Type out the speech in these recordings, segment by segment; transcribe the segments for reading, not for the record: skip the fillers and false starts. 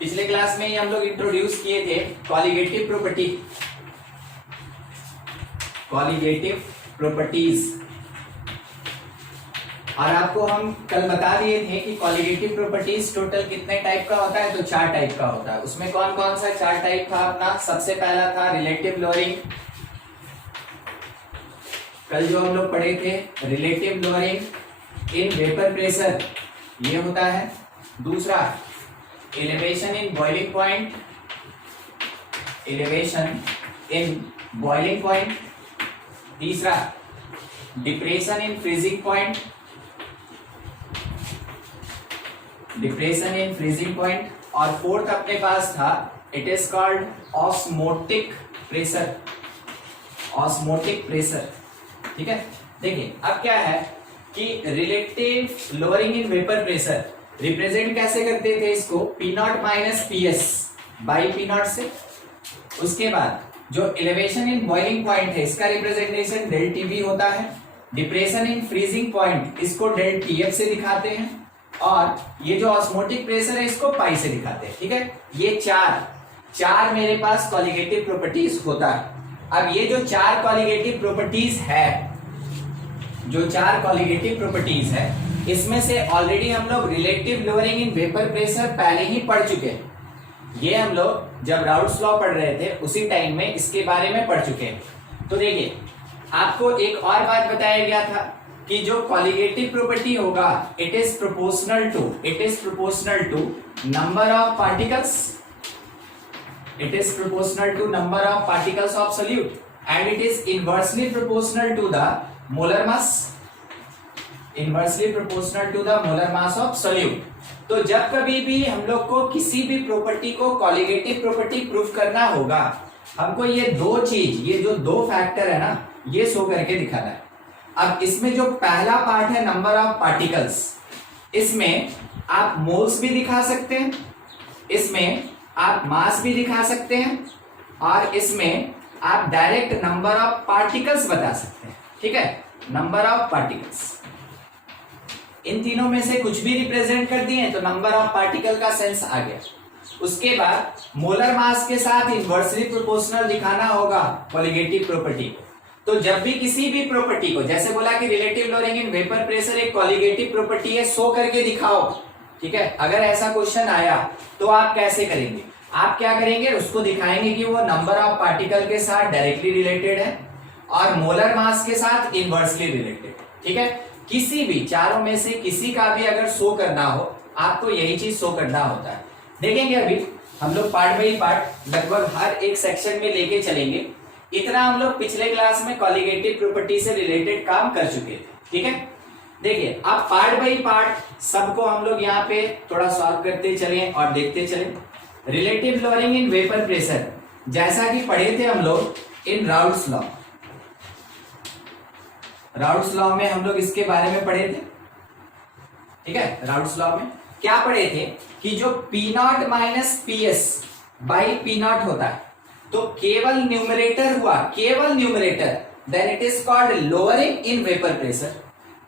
पिछले क्लास में ही हम लोग इंट्रोड्यूस किए थे कॉलिगेटिव प्रॉपर्टीज, और आपको हम कल बता दिए थे कि कॉलिगेटिव प्रॉपर्टीज टोटल कितने टाइप का होता है, तो 4 टाइप का होता है। उसमें कौन कौन सा 4 टाइप था अपना? सबसे पहला था रिलेटिव लोअरिंग, कल जो हम लोग पढ़े थे, relative lowering in vapour pressure, ये होता है। दूसरा elevation in boiling point, elevation in boiling point. तीसरा depression in freezing point, depression in freezing point. और फोर्थ अपने पास था, it is called osmotic pressure, osmotic pressure. ठीक है, देखिए अब क्या है कि relative lowering in vapour pressure represent कैसे करते थे इसको, P not minus P S by P naught से। उसके बाद जो एलिवेशन इन बॉइलिंग पॉइंट है इसका रिप्रेजेंटेशन डेल टीबी होता है। डिप्रेशन इन फ्रीजिंग पॉइंट इसको डेल टीएफ से दिखाते हैं, और ये जो ऑस्मोटिक प्रेशर है इसको पाई से दिखाते हैं। ठीक है, ये चार मेरे पास कॉलिगेटिव प्रॉपर्टीज होता है। अब ये जो 4 कॉलिगेटिव प्रॉपर्टीज है, जो 4 कॉलिगेटिव प्रॉपर्टीज है, इसमें से ऑलरेडी हम लोग relative lowering in vapour pressure पहले ही पढ़ चुके हैं। ये हम लोग जब राउल्ट्स लॉ पढ़ रहे थे उसी टाइम में इसके बारे में पढ़ चुके हैं। तो देखिए आपको एक और बात बताया गया था कि जो कॉलिगेटिव प्रॉपर्टी होगा, it is proportional to number of particles, it is proportional to number of particles of solute and it is inversely proportional to the molar mass, inversely proportional to the molar mass of solute। तो जब कभी भी हम लोग को किसी भी property को कॉलिगेटिव प्रॉपर्टी प्रूफ करना होगा, हमको ये दो चीज, ये जो 2 फैक्टर है ना, ये शो करके दिखाना है। अब इसमें जो पहला पार्ट है नंबर ऑफ पार्टिकल्स, इसमें आप मोल्स भी दिखा सकते हैं, इसमें आप मास भी दिखा सकते हैं, और इसमें आप डायरेक्ट नंबर ऑफ पार्टिकल्स बता सकते हैं। ठीक है, नंबर ऑफ पार्टिकल्स, इन तीनों में से कुछ भी रिप्रेजेंट कर दिए तो नंबर ऑफ पार्टिकल का सेंस आ गया। उसके बाद मोलर मास के साथ इनवर्सली प्रोपोर्शनल दिखाना होगा कॉलिगेटिव प्रॉपर्टी को। तो जब भी किसी भी प्रॉपर्टी को, जैसे बोला कि relative lowering in vapour pressure एक कॉलिगेटिव प्रॉपर्टी है, शो करके दिखाओ। ठीक है, अगर ऐसा क्वेश्चन आया तो आप कैसे करेंगे? आप क्या करेंगे, उसको दिखाएंगे कि वो नंबर ऑफ पार्टिकल के साथ डायरेक्टली रिलेटेड है और मोलर मास के साथ इनवर्सली रिलेटेड। ठीक है, किसी भी चारों में से किसी का भी अगर शो करना हो, आपको यही चीज शो करना होता है। देखेंगे अभी हम लोग पार्ट बाई पार्ट लगभग हर एक सेक्शन में लेके चलेंगे। इतना हम लोग पिछले क्लास में कॉलिगेटिव प्रॉपर्टी से रिलेटेड काम कर चुके थे। ठीक है, देखिए अब पार्ट बाई पार्ट सबको हम लोग यहाँ पे थोड़ा सॉल्व करते चलें और देखते चलें। Relative lowering in vapour pressure, जैसा कि पढ़े थे हम लोग इन राउल्ट्स लॉ, राउल्ट्स लॉ में हम लोग इसके बारे में पढ़े थे। ठीक है, राउल्ट्स लॉ में क्या पढ़े थे कि जो P not minus P S by P not होता है, तो केवल न्यूमरेटर हुआ, केवल numerator, then it is called lowering in vapour pressure.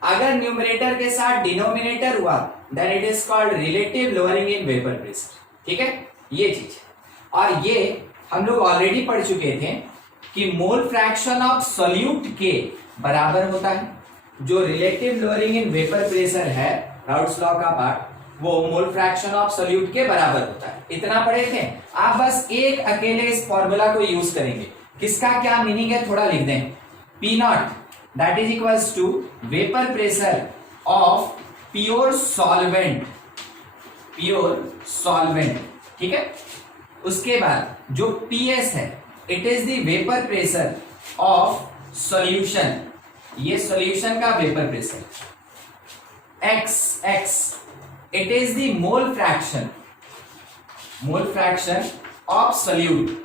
अगर न्यूमरेटर के साथ डिनोमिनेटर हुआ, then it is called relative lowering in vapour pressure. ठीक है, ये चीज, और ये हम लोग ऑलरेडी पढ़ चुके थे कि मोल फ्रैक्शन ऑफ सोल्यूट के बराबर होता है। जो relative lowering in vapour pressure है, राउल्ट्स लॉ का पार्ट, वो मोल फ्रैक्शन ऑफ सोल्यूट के बराबर होता है। इतना पढ़े थे आप, बस एक अकेले इस फॉर्मूला को यूज करेंगे। किसका क्या मीनिंग है थोड़ा लिख दें, P not that is equals to vapor pressure of pure solvent, pure solvent। ठीक है, उसके बाद जो PS है, it is the vapor pressure of solution, ये solution का vapor pressure। X it is the mole fraction of solute,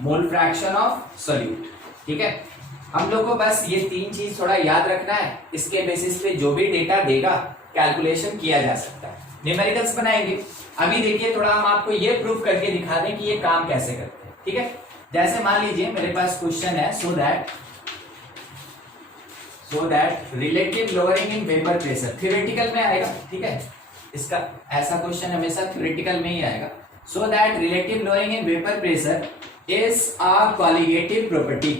mole fraction of solute। ठीक है, हम लोग को बस ये 3 चीज थोड़ा याद रखना है। इसके बेसिस पे जो भी डेटा देगा कैलकुलेशन किया जा सकता है, न्यूमेरिकल्स बनाएंगे। अभी देखिए थोड़ा हम आपको ये प्रूफ करके दिखा दें कि ये काम कैसे करते हैं। ठीक है, जैसे मान लीजिए मेरे पास क्वेश्चन है, so that relative lowering in vapour pressure, theoretical में आएगा। ठीक है, इसका ऐसा क्वेश्चन हमेशा थ्योरेटिकल में ही आएगा। So that relative lowering in vapour pressure is a colligative property.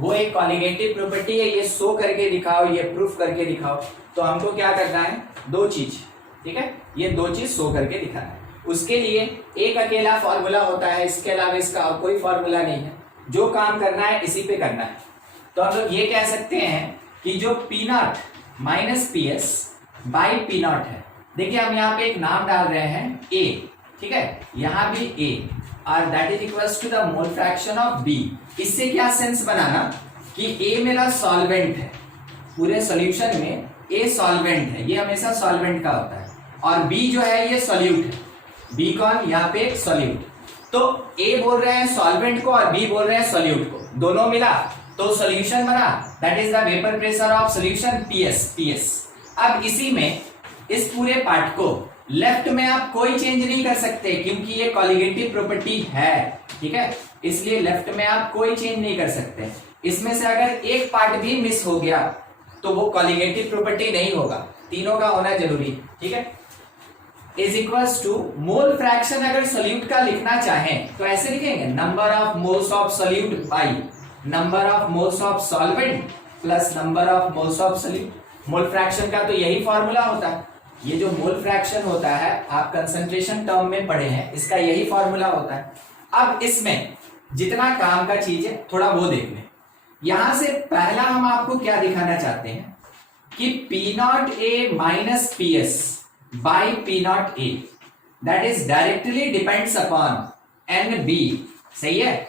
वो एक कॉलिगेटिव प्रॉपर्टी है, ये शो करके दिखाओ, ये प्रूफ करके दिखाओ। तो हमको क्या करना है, दो चीज, ठीक है, ये दो चीज शो करके दिखाना है। उसके लिए एक अकेला फॉर्मूला होता है, इसके अलावा इसका और कोई फॉर्मूला नहीं है। जो काम करना है इसी पे करना है। तो हम लोग ये कह सकते हैं कि जो P not minus P S by P not है, देखिए हम यहाँ पे एक नाम डाल रहे हैं ए, ठीक है, यहाँ भी ए, और that is equals to the mole fraction of B. इससे क्या सेंस बनाना कि ए मेरा सॉल्वेंट है, पूरे सॉल्यूशन में ए सॉल्वेंट है, ये हमेशा सॉल्वेंट का होता है, और बी जो है ये सॉल्यूट है। बी कौन, यहाँ पे एक सॉल्यूट। तो ए बोल रहे हैं सॉल्वेंट को और बी बोल रहे हैं सॉल्यूट को, दोनों मिला तो सॉल्यूशन बना, that is the vapour pressure of solution PS. अब इसी में इस पूरे पार्ट को लेफ्ट में आप कोई चेंज नहीं कर सकते क्योंकि ये कॉलिगेटिव प्रॉपर्टी है, ठीक है, इसलिए लेफ्ट में आप कोई चेंज नहीं कर सकते। इसमें से अगर एक पार्ट भी मिस हो गया तो वो कॉलिगेटिव प्रॉपर्टी नहीं होगा, तीनों का होना जरूरी, ठीक है। Is equals to mole fraction अगर सोल्यूट का लिखना चाहें तो ऐसे लिखेंगे, number of moles of solute by number of moles of solvent plus number of moles of solute. Mole fraction का तो यही फॉर्मूला होता है, ये जो मोल फ्रैक्शन होता है आप कंसंट्रेशन टर्म में पढ़े हैं, इसका यही फॉर्मूला होता है। अब इसमें जितना काम का चीज है थोड़ा वो देख लें। यहां से पहला हम आपको क्या दिखाना चाहते हैं कि P not A minus P S by P not A that is directly depends upon N B, सही है।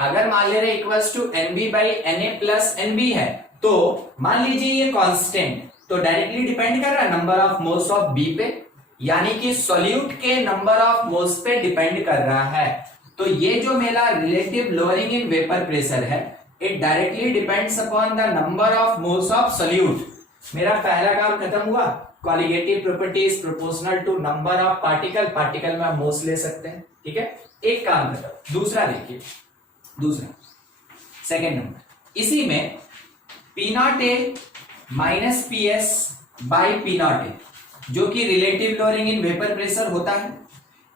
अगर मान ले रहे equals to N B by N A plus N B है तो मान लीजिए ये कांस्टेंट, तो डायरेक्टली डिपेंड कर रहा है number of moles of B पे, यानी कि सॉल्यूट के नंबर ऑफ मोल्स पे डिपेंड कर रहा है। तो ये जो मेरा relative lowering in vapour pressure है, it directly depends upon the number of moles of solute. मेरा पहला काम खत्म हुआ, colligative property is proportional to number of particle, particle में आप मोल्स ले सकते हैं, ठीक है, एक काम खत्म। दूसरा देखिए, दूसरा सेकेंड नंबर, इसी में P not A minus P S by P not ए जो कि relative lowering in vapour pressure होता है,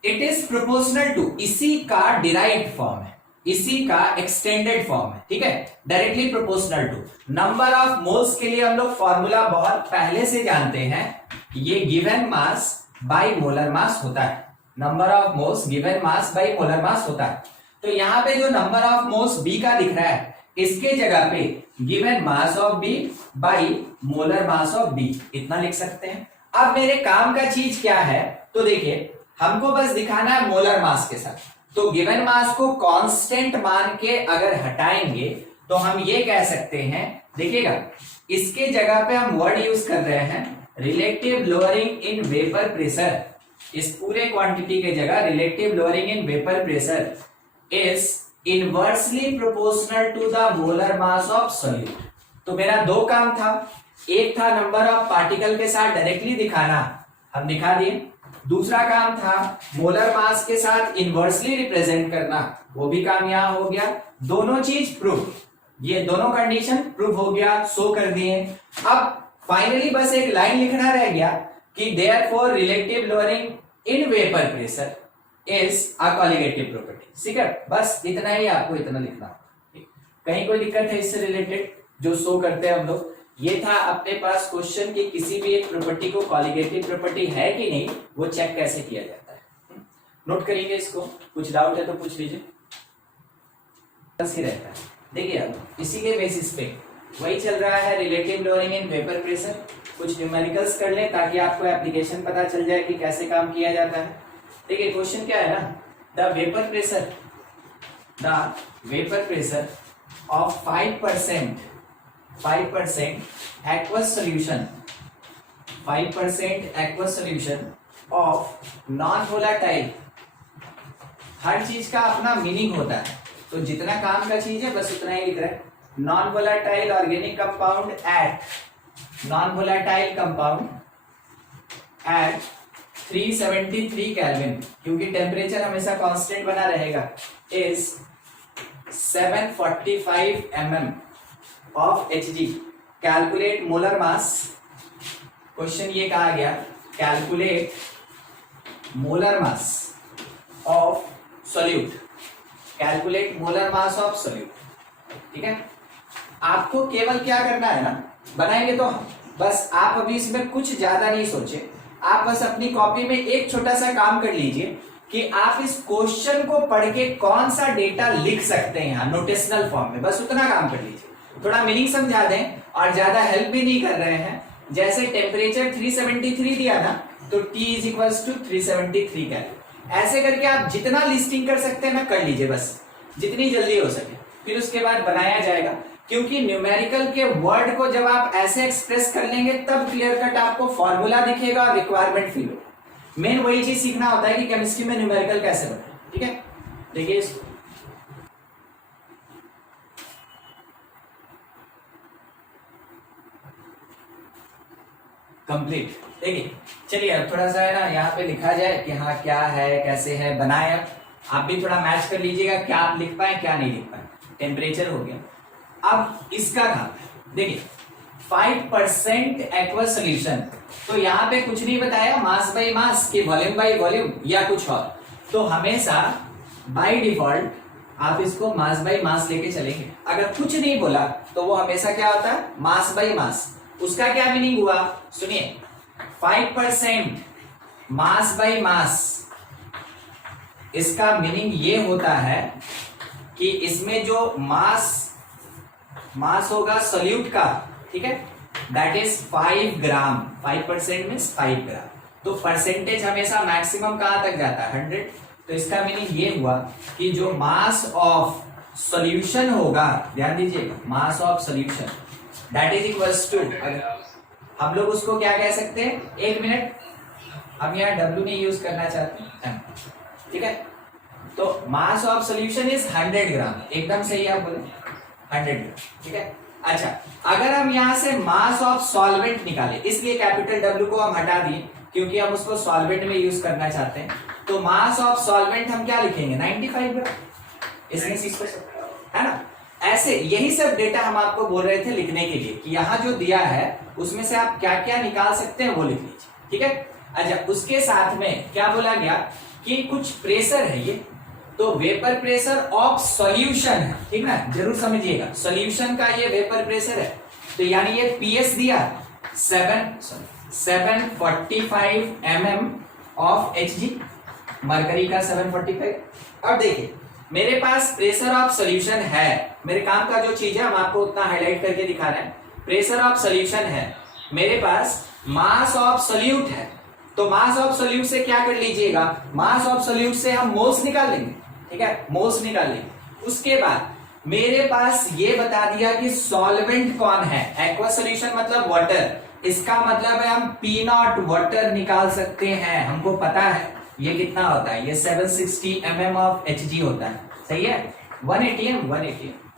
इट इज प्रोपोर्शनल टू, इसी का डिराइव्ड फॉर्म है, इसी का एक्सटेंडेड फॉर्म है, ठीक है, directly proportional to number of moles. के लिए हम लोग फॉर्मूला बहुत पहले से जानते हैं, ये गिवन मास बाई मोलर मास होता है, number of moles given mass by molar मास होता है। तो यहाँ पे जो नंबर ऑफ मोल्स बी का दिख रहा है, इसके जगह पे given mass of B by molar mass of B, इतना लिख सकते हैं। अब मेरे काम का चीज क्या है, तो देखिए हमको बस दिखाना है मोलर मास के साथ, तो गिवन मास को कांस्टेंट मान के अगर हटाएंगे तो हम ये कह सकते हैं, देखिएगा इसके जगह पे हम वर्ड यूज कर रहे हैं relative lowering in vapour pressure, इस पूरे क्वांटिटी के जगह relative lowering in vapour pressure is inversely proportional to the molar mass of solute. तो मेरा दो काम था, एक था नंबर ऑफ पार्टिकल के साथ डायरेक्टली दिखाना, हम दिखा दिए। दूसरा काम था मोलर मास के साथ इनवर्सली रिप्रेजेंट करना, वो भी काम यहां हो गया। दोनों चीज प्रूफ, ये दोनों कंडीशन प्रूफ हो गया, शो कर दिए। अब फाइनली बस एक लाइन लिखना रह गया कि therefore relative lowering in vapour pressure is a colligative property, ठीक है, बस इतना ही आपको इतना लिखना। कहीं कोई दिक्कत है इससे रिलेटेड जो शो करते हैं हम लोग? ये था अपने पास क्वेश्चन कि किसी भी एक प्रॉपर्टी को कॉलिगेटिव प्रॉपर्टी है कि नहीं, वो चेक कैसे किया जाता है। नोट करेंगे इसको, कुछ डाउट है तो पूछ लीजिए। बस ही रहता है, देखिए अब इसी के बेसिस पे वही चल रहा है, relative lowering in vapour pressure. कुछ न्यूमेरिकल्स कर लें ताकि आपको एप्लीकेशन पता चल जाए कि कैसे काम किया जाता है। देखिए क्वेश्चन क्या है ना, the vapour pressure of 5% aqueous solution, 5% aqueous solution of non-volatile, हर चीज का अपना मीनिंग होता है, तो जितना काम का चीज है बस उतना ही लिख रहा है। Non volatile organic compound at 373 kelvin, क्योंकि टेम्परेचर हमेशा कांस्टेंट बना रहेगा, is 745 mm of Hg। Calculate molar mass, question ये कहा गया calculate molar mass of solute, calculate molar mass of solute. ठीक है, आपको केवल क्या करना है ना, बनाएंगे तो बस आप अभी इसमें कुछ ज्यादा नहीं सोचे, आप बस अपनी कॉपी में एक छोटा सा काम कर लीजिए कि आप इस क्वेश्चन को पढ़ के कौन सा डेटा लिख सकते हैं यहाँ नोटेशनल फॉर्म में, बस उतना काम कर लीजिए। थोड़ा मीनिंग समझा दें और ज्यादा हेल्प भी नहीं कर रहे हैं। जैसे टेम्परेचर 373 दिया ना, तो T is equals to 373 calorie. ऐसे करके आप जितना लिस्टिंग कर सकते हैं ना कर लीजिए, बस जितनी जल्दी हो सके, फिर उसके बाद बनाया जाएगा। क्योंकि न्यूमेरिकल के वर्ड को जब आप ऐसे एक्सप्रेस कर लेंगे तब क्लियर कट आपको फॉर्मूला दिखेगा और रिक्वायरमेंट फील होगा। मेन वही चीज सीखना होता है कि केमिस्ट्री में न्यूमेरिकल कैसे बने। ठीक है, देखिए इसको कंप्लीट। देखिए चलिए अब थोड़ा सा है ना यहाँ पे लिखा जाए कि हाँ क्या है कैसे है, बनाए। अब आप भी थोड़ा मैच कर लीजिएगा, क्या आप लिख पाए क्या नहीं लिख पाए। टेम्परेचर हो गया, अब इसका काम देखिए 5% एक्वस सोल्यूशन, तो यहाँ पे कुछ नहीं बताया मास बाई मास कि वॉल्यूम बाई वॉल्यूम या कुछ और, तो हमेशा बाय डिफॉल्ट आप इसको मास बाई मास लेके चलेंगे। अगर कुछ नहीं बोला तो वो हमेशा क्या होता है मास बाई मास। उसका क्या मीनिंग हुआ सुनिए, 5% मास बाई मास, इसका मीनिंग ये होता है कि इसमें जो मास होगा सोल्यूट का, ठीक है, दैट इज 5 ग्राम। 5% मीन्स 5 ग्राम, तो परसेंटेज हमेशा मैक्सिमम कहां तक जाता है 100। तो इसका मीनिंग ये हुआ कि जो मास ऑफ सॉल्यूशन होगा, ध्यान दीजिएगा, mass of solution that is equals to, हम लोग उसको क्या कह सकते हैं, एक मिनट, हम यहाँ W नहीं यूज करना चाहते हैं, ठीक है। तो मास ऑफ सॉल्यूशन इज 100 ग्राम, एकदम सही आप बोले 100 ग्राम, ठीक है। अच्छा, अगर हम यहां से मास ऑफ सॉल्वेंट निकाले, इसलिए कैपिटल W को हम हटा दिए क्योंकि हम उसको सॉल्वेंट में यूज करना चाहते हैं, तो मास ऑफ सॉल्वेंट हम क्या लिखेंगे 95 ग्राम, इसमें 6% है ना। ऐसे यही सब डेटा हम आपको बोल रहे थे लिखने के लिए कि यहाँ जो दिया है उसमें से आप क्या क्या निकाल सकते हैं वो लिख लीजिए, ठीक है। अच्छा, उसके साथ में क्या बोला गया कि कुछ प्रेशर है ये, तो वेपर प्रेशर ऑफ सॉल्यूशन है, ठीक ना, जरूर समझिएगा, सॉल्यूशन का ये वेपर प्रेशर है। तो यानी ये पीएस दिया 745 mm ऑफ Hg, मरकरी का 745। अब देखिए मेरे पास प्रेशर ऑफ सॉल्यूशन है, मेरे काम का जो चीज है हम आपको उतना हाईलाइट करके दिखा रहे हैं। प्रेशर ऑफ सॉल्यूशन है, मेरे पास मास ऑफ सोल्यूट है, तो मास ऑफ सोल्यूट से क्या कर लीजिएगा, मास ऑफ सोल्यूट से हम मोल्स निकाल लेंगे, ठीक है, मोल्स निकाल लेंगे। उसके बाद मेरे पास ये बता दिया कि सॉल्वेंट कौन है, एक्वा सॉल्यूशन मतलब वाटर, इसका मतलब है हम पी नॉट वाटर निकाल सकते हैं। हमको पता है ये कितना होता है, ये 760 mm ऑफ Hg होता है, सही है, 180 m,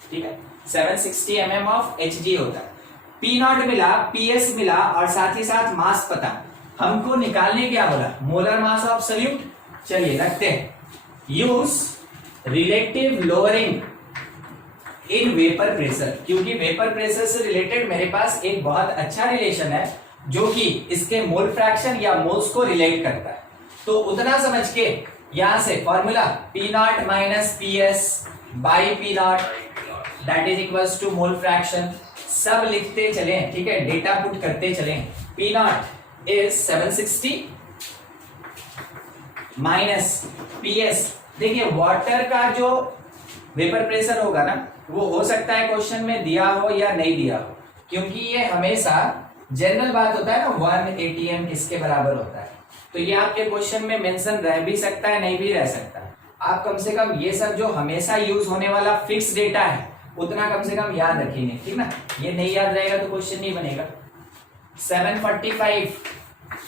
ठीक है, 760 mm ऑफ Hg होता है। पी नॉट मिला, पीएस मिला और साथ ही साथ मास पता, हमको निकालने क्या बोला, मोलर मास ऑफ सोल्यूट। चलिए रखते हैं, use relative lowering in vapour pressure, क्योंकि वेपर प्रेशर से रिलेटेड मेरे पास एक बहुत अच्छा रिलेशन है जो कि इसके मोल फ्रैक्शन या मोल्स को रिलेट करता है। तो उतना समझ के यहां से formula P not minus P S by P not that is equals to mole fraction, सब लिखते चले, ठीक है, डेटा पुट करते चले। P not is 760 minus P S, देखिए वाटर का जो वेपर प्रेशर होगा ना, वो हो सकता है क्वेश्चन में दिया हो या नहीं दिया हो, क्योंकि ये हमेशा जनरल बात होता है ना, 1 ATM किसके बराबर होता है, तो ये आपके क्वेश्चन में मेंशन रह भी सकता है नहीं भी रह सकता है। आप कम से कम ये सब जो हमेशा यूज होने वाला फिक्स डेटा है उतना कम से कम याद रखिए, ठीक ना, ये नहीं याद रहेगा तो क्वेश्चन नहीं बनेगा। 745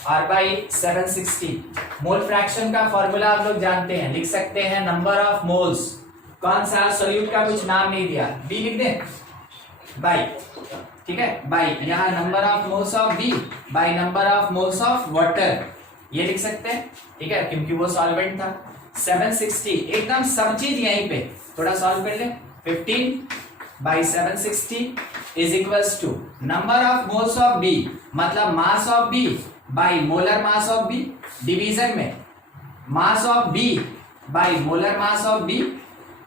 और बाई 760, मोल फ्रैक्शन का फॉर्मूला आप लोग जानते हैं, लिख सकते हैं नंबर ऑफ मोल्स, कौन सा सोल्यूट का कुछ नाम नहीं दिया, बी लिख दें, बाई, ठीक है, बाई यहाँ number of moles of B by number of moles of water, ये लिख सकते हैं, ठीक है, क्योंकि वो सॉल्वेंट था। 760 एकदम सब चीज यहीं पे थोड़ा सॉल्व कर ले, 15 by 760 is equals to number of moles of B मतलब mass of B by molar mass of B, division में mass of B by molar mass of B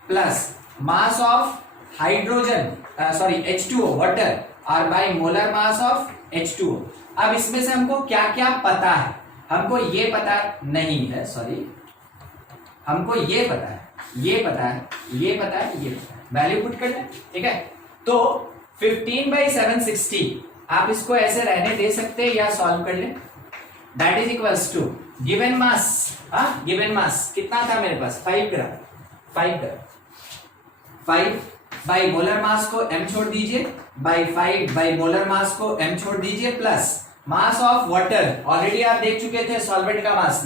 plus mass of hydrogen sorry H2O water और by molar mass of H2O। अब इसमें से हमको क्या क्या पता है, हमको ये पता नहीं है, सॉरी हमको ये पता है, ये पता है, ये पता है, ये पता है, वैल्यू पुट कर लें, ठीक है। तो 15/760 आप इसको ऐसे रहने दे सकते हैं या सॉल्व कर लें। That is equals to given mass, given mass कितना था मेरे पास 5 ग्राम, 5 ग्राम, 5 बाई मोलर मास को m छोड़ दीजिए, बाई 5 बाई मोलर मास को m छोड़ दीजिए plus mass of water, already आप देख चुके थे सॉल्वेंट का मास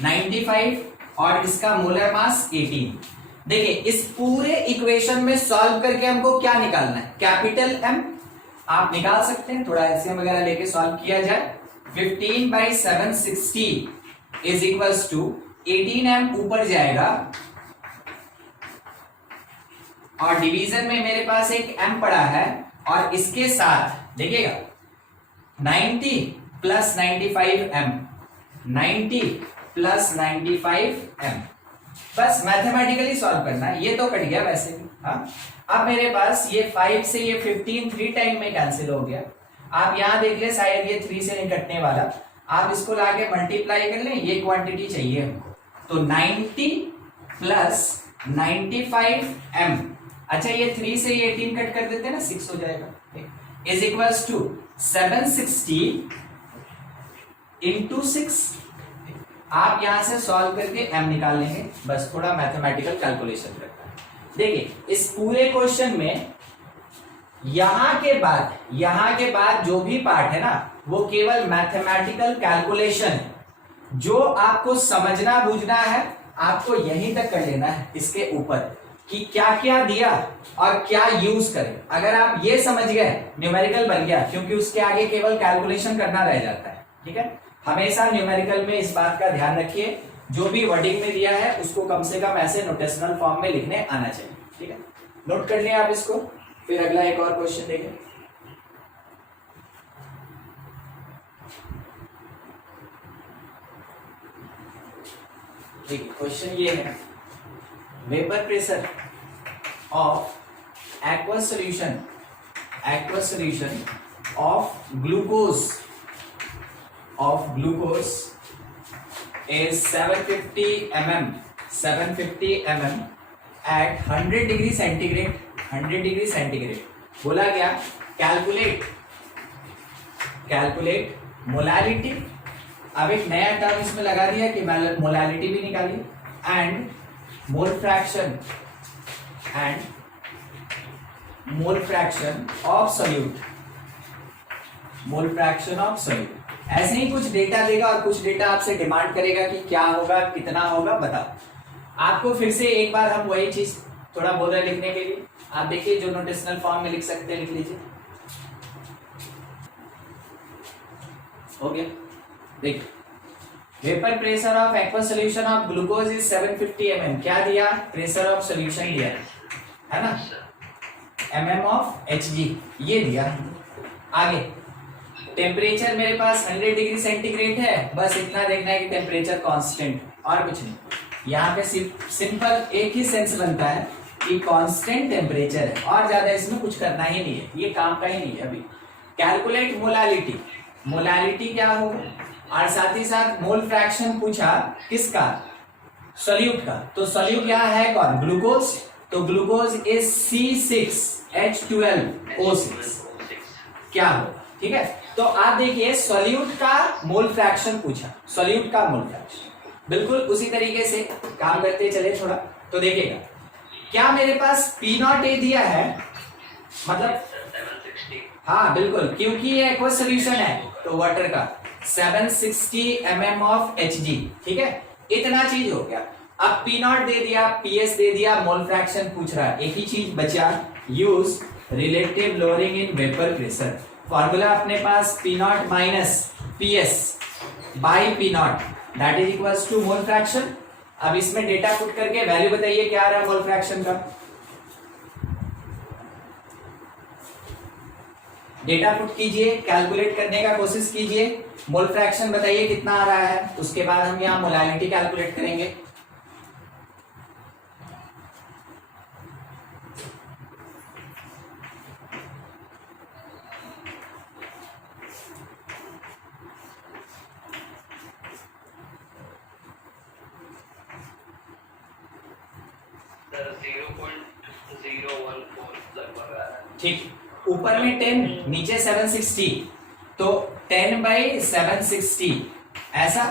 95 और इसका मोलर मास 18। देखिए इस पूरे इक्वेशन में सॉल्व करके हमको क्या निकालना है, कैपिटल M आप निकाल सकते हैं, थोड़ा एलसीएम वगैरह लेके सॉल्व किया जाए। 15/760 इज इक्वल्स टू 18m ऊपर जाएगा और डिवीजन में मेरे पास एक m पड़ा है और इसके साथ देखिएगा 90 प्लस 95m, 90 प्लस 95m, बस मैथमेटिकली सॉल्व करना है। ये तो कट गया वैसे भी, हाँ। अब मेरे पास ये 5 से ये 15 3 टाइम में कैंसिल हो गया। आप यहाँ देख ले, शायद ये 3 से नहीं कटने वाला, आप इसको लाके मल्टीप्लाई कर लें, ये क्वांटिटी चाहिए हमको। तो 90 प्लस 95m, अच्छा ये 3 से ये 18 कट कर देते हैं ना, 6 हो जाएगा, इज इक्वल्स टू 760 इंटू 6। आप यहां से सॉल्व करके m निकाल लेंगे, बस थोड़ा मैथमेटिकल कैलकुलेशन करता है। देखिए इस पूरे क्वेश्चन में यहां के बाद जो भी पार्ट है ना वो केवल मैथमेटिकल कैलकुलेशन है। जो आपको समझना बूझना है आपको यहीं तक कर लेना है, इसके ऊपर कि क्या क्या दिया और क्या यूज करें। अगर आप ये समझ गए न्यूमेरिकल बन गया, क्योंकि उसके आगे केवल कैलकुलेशन करना रह जाता है, ठीक है। हमेशा न्यूमेरिकल में इस बात का ध्यान रखिए, जो भी वर्डिंग में दिया है उसको कम से कम ऐसे नोटेशनल फॉर्म में लिखने आना चाहिए, ठीक है। नोट कर लिया आप इसको, फिर अगला एक और क्वेश्चन देखें। ठीक है, क्वेश्चन ये है, vapour pressure of aqueous solution of glucose is 750 mm at 100 degree centigrade, 100 degree centigrade. बोला गया कैलकुलेट मोलालिटी। अब एक नया टर्म इसमें लगा दिया कि मोलालिटी भी निकालिए, and mole fraction of solute, mole fraction of solute. ऐसे ही कुछ डेटा देगा और कुछ डेटा आपसे डिमांड करेगा कि क्या होगा, कितना होगा, बताओ। आपको फिर से एक बार हम वही चीज थोड़ा बोल रहे लिखने के लिए, आप देखिए जो नोटेशनल फॉर्म में लिख सकते हैं लिख लीजिए। हो गया, देखिए vapour pressure of aqueous solution of glucose is 750 mm। क्या दिया, प्रेशर ऑफ सोल्यूशन दिया है ना, mm ऑफ Hg ये दिया। आगे टेम्परेचर मेरे पास 100 डिग्री सेंटीग्रेड है, बस इतना देखना है कि टेम्परेचर कांस्टेंट, और कुछ नहीं। यहाँ पे सिंपल एक ही सेंस बनता है कि कांस्टेंट टेम्परेचर है, और ज्यादा इसमें कुछ करना ही नहीं है, ये काम का ही नहीं है अभी। कैलकुलेट मोलालिटी, मोलालिटी क्या होगा, और साथ ही साथ मोल फ्रैक्शन पूछा किसका, सोल्यूट का। तो सोल्यूट यहाँ है कौन, ग्लूकोज। तो ग्लूकोज इज C6H12O6, क्या होगा, ठीक है। तो आप देखिए सोल्यूट का मोल फ्रैक्शन पूछा, सोल्यूट का मोल फ्रैक्शन बिल्कुल उसी तरीके से काम करते चले थोड़ा। तो देखिएगा क्या मेरे पास P0A दिया है, मतलब हाँ बिल्कुल, क्योंकि ये एक्वस सोल्यूशन है तो वाटर का 760 mm ऑफ Hg, ठीक है। इतना चीज हो गया। अब P0 दे दिया, PS दे दिया, मोल फ्रैक्शन पूछ रहा है, एक ही चीज बचा, use relative lowering in vapour pressure. Formula अपने पास P0 minus PS by P0 that is equals to mole fraction. अब इसमें डेटा पुट करके वैल्यू बताइए क्या आ रहा है मोल फ्रैक्शन का, डेटा पुट कीजिए, कैलकुलेट करने का कोशिश कीजिए, मोल फ्रैक्शन बताइए कितना आ रहा है, उसके बाद हम यहाँ मोलालिटी कैलकुलेट करेंगे। 0.014 लगभग आ रहा है। ठीक, ऊपर में 10 नीचे 760, तो 10/760 ऐसा,